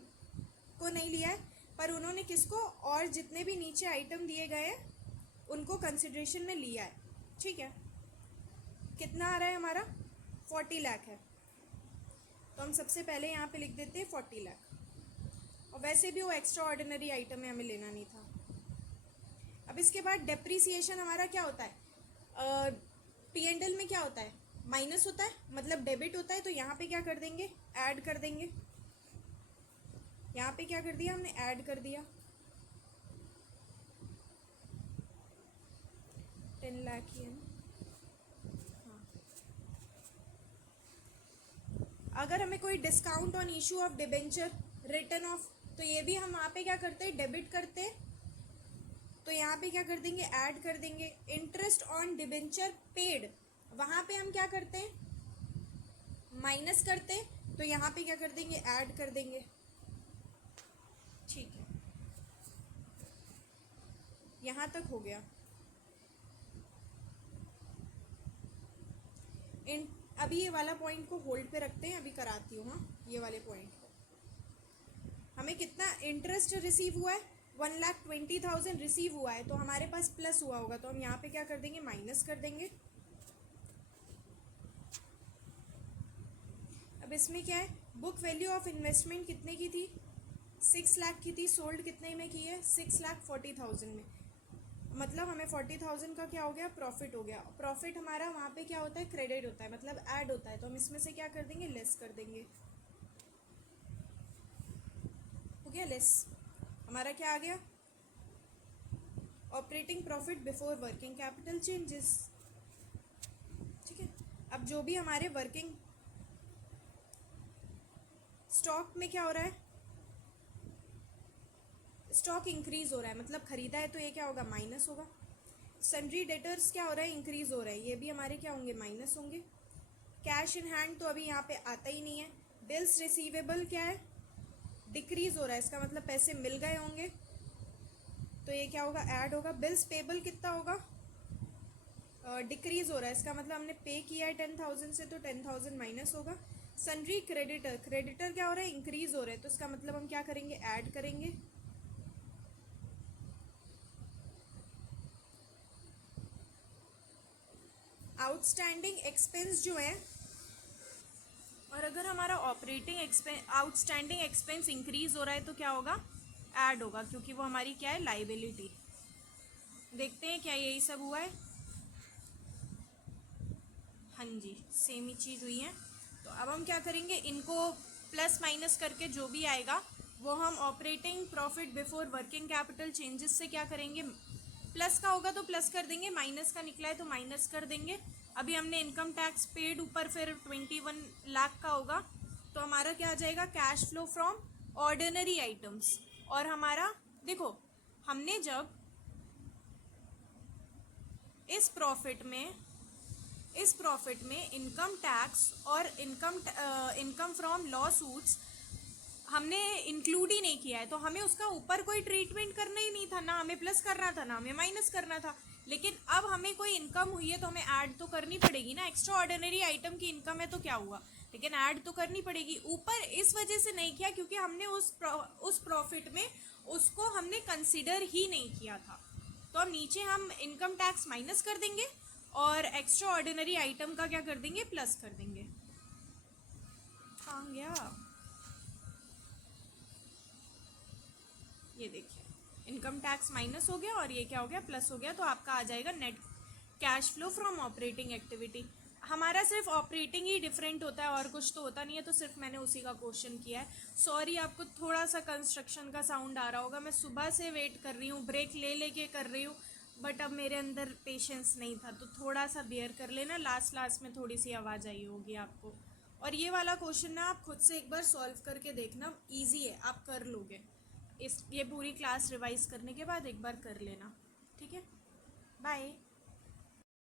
को नहीं लिया है, पर उन्होंने किसको, और जितने भी नीचे आइटम दिए गए हैं उनको कंसिडरेशन में लिया है, ठीक है। कितना आ रहा है हमारा, 40 लाख है, तो हम सबसे पहले यहाँ पे लिख देते हैं 40 लाख। और वैसे भी वो एक्स्ट्रा ऑर्डिनरी आइटम है, हमें लेना नहीं था। अब इसके बाद डेप्रीसिएशन हमारा क्या होता है, P&L में क्या होता है, माइनस होता है, मतलब डेबिट होता है, तो यहाँ पे क्या कर देंगे, ऐड कर देंगे। यहाँ पे क्या कर दिया हमने, ऐड कर दिया। 10 लाख ही है ना, हाँ। अगर हमें कोई discount on issue of debenture, return of, तो ये भी हम वहाँ पे क्या करते हैं, डेबिट करते हैं, तो यहाँ पे क्या कर देंगे, ऐड कर देंगे। इंटरेस्ट ऑन डिबेंचर पेड, वहाँ पे हम क्या करते हैं, माइनस करते हैं, तो यहाँ पे क्या कर देंगे, ऐड कर देंगे, ठीक है। यहाँ तक हो गया। अभी ये वाला पॉइंट को होल्ड पे रखते हैं, अभी कराती हूँ, हाँ, ये वाले पॉइंट को। हमें कितना इंटरेस्ट रिसीव हुआ है, 1,20,000 रिसीव हुआ है, तो हमारे पास प्लस हुआ होगा, तो हम यहाँ पे क्या कर देंगे, माइनस कर देंगे। अब इसमें क्या है, बुक वैल्यू ऑफ इन्वेस्टमेंट कितने की थी, 6 लाख की थी, सोल्ड कितने में की है, 6,40,000 में, मतलब हमें 40,000 का क्या हो गया, प्रॉफिट हो गया। प्रॉफिट हमारा वहाँ पे क्या होता है, क्रेडिट होता है, मतलब ऐड होता है, तो हम इसमें से क्या कर देंगे, लेस कर देंगे। हो गया लेस, हमारा क्या आ गया, operating profit before working capital changes, ठीक है। अब जो भी हमारे वर्किंग स्टॉक में क्या हो रहा है, स्टॉक इंक्रीज हो रहा है, मतलब खरीदा है तो ये क्या होगा, माइनस होगा। सन्ड्री डेटर्स क्या हो रहा है, इंक्रीज हो रहा है, ये भी हमारे क्या होंगे, माइनस होंगे। कैश इन हैंड तो अभी यहाँ पे आता ही नहीं है। बिल्स रिसीवेबल क्या है, डिक्रीज हो रहा है, इसका मतलब पैसे मिल गए होंगे, तो ये क्या होगा, ऐड होगा। बिल्स पेबल कितना होगा, डिक्रीज हो रहा है, इसका मतलब हमने पे किया है 10,000 से तो 10,000 माइनस होगा। सन्ड्री क्रेडिटर, क्रेडिटर क्या हो रहा है, इंक्रीज हो रहा है, तो इसका मतलब हम क्या करेंगे, ऐड करेंगे। आउटस्टैंडिंग एक्सपेंस जो है, और अगर हमारा operating expense outstanding expense increase हो रहा है तो क्या होगा, ऐड होगा, क्योंकि वो हमारी क्या है, लाइबिलिटी। देखते हैं क्या यही सब हुआ है। हाँ जी, सेम ही चीज़ हुई है। तो अब हम क्या करेंगे, इनको प्लस माइनस करके जो भी आएगा वो हम operating profit before working capital changes से क्या करेंगे, प्लस का होगा तो प्लस कर देंगे, माइनस का निकला है तो माइनस कर देंगे। अभी हमने इनकम टैक्स पेड ऊपर फिर 21 लाख का होगा, तो हमारा क्या आ जाएगा, cash flow from ordinary items. और हमारा देखो, हमने जब इस प्रॉफिट में इनकम टैक्स और इनकम फ्रॉम लॉ सूट्स हमने इंक्लूड ही नहीं किया है, तो हमें उसका ऊपर कोई ट्रीटमेंट करना ही नहीं था, ना हमें प्लस करना था ना हमें माइनस करना था। लेकिन अब हमें कोई इनकम हुई है तो हमें ऐड तो करनी पड़ेगी ना, एक्स्ट्रा ऑर्डिनरी आइटम की इनकम है तो क्या हुआ, लेकिन ऐड तो करनी पड़ेगी। ऊपर इस वजह से नहीं किया क्योंकि हमने उस प्रॉफिट में उसको हमने कंसिडर ही नहीं किया था। तो अब नीचे हम इनकम टैक्स माइनस कर देंगे और एक्स्ट्रा ऑर्डिनरी आइटम का क्या कर देंगे, प्लस कर देंगे। हाँ गया, ये देखिए इनकम टैक्स माइनस हो गया और ये क्या हो गया, प्लस हो गया। तो आपका आ जाएगा net cash flow from operating activity. हमारा सिर्फ ऑपरेटिंग ही डिफरेंट होता है और कुछ तो होता नहीं है, तो सिर्फ मैंने उसी का क्वेश्चन किया है। सॉरी, आपको थोड़ा सा कंस्ट्रक्शन का साउंड आ रहा होगा, मैं सुबह से वेट कर रही हूँ, ब्रेक ले लेके कर रही हूँ, बट अब मेरे अंदर पेशेंस नहीं था, तो थोड़ा सा बेयर कर लेना, लास्ट में थोड़ी सी आवाज़ आई होगी आपको। और ये वाला क्वेश्चन ना आप खुद से एक बार सॉल्व करके देखना, ईजी है, आप कर लोगे। ये पूरी क्लास रिवाइज करने के बाद एक बार कर लेना, ठीक है। बाय।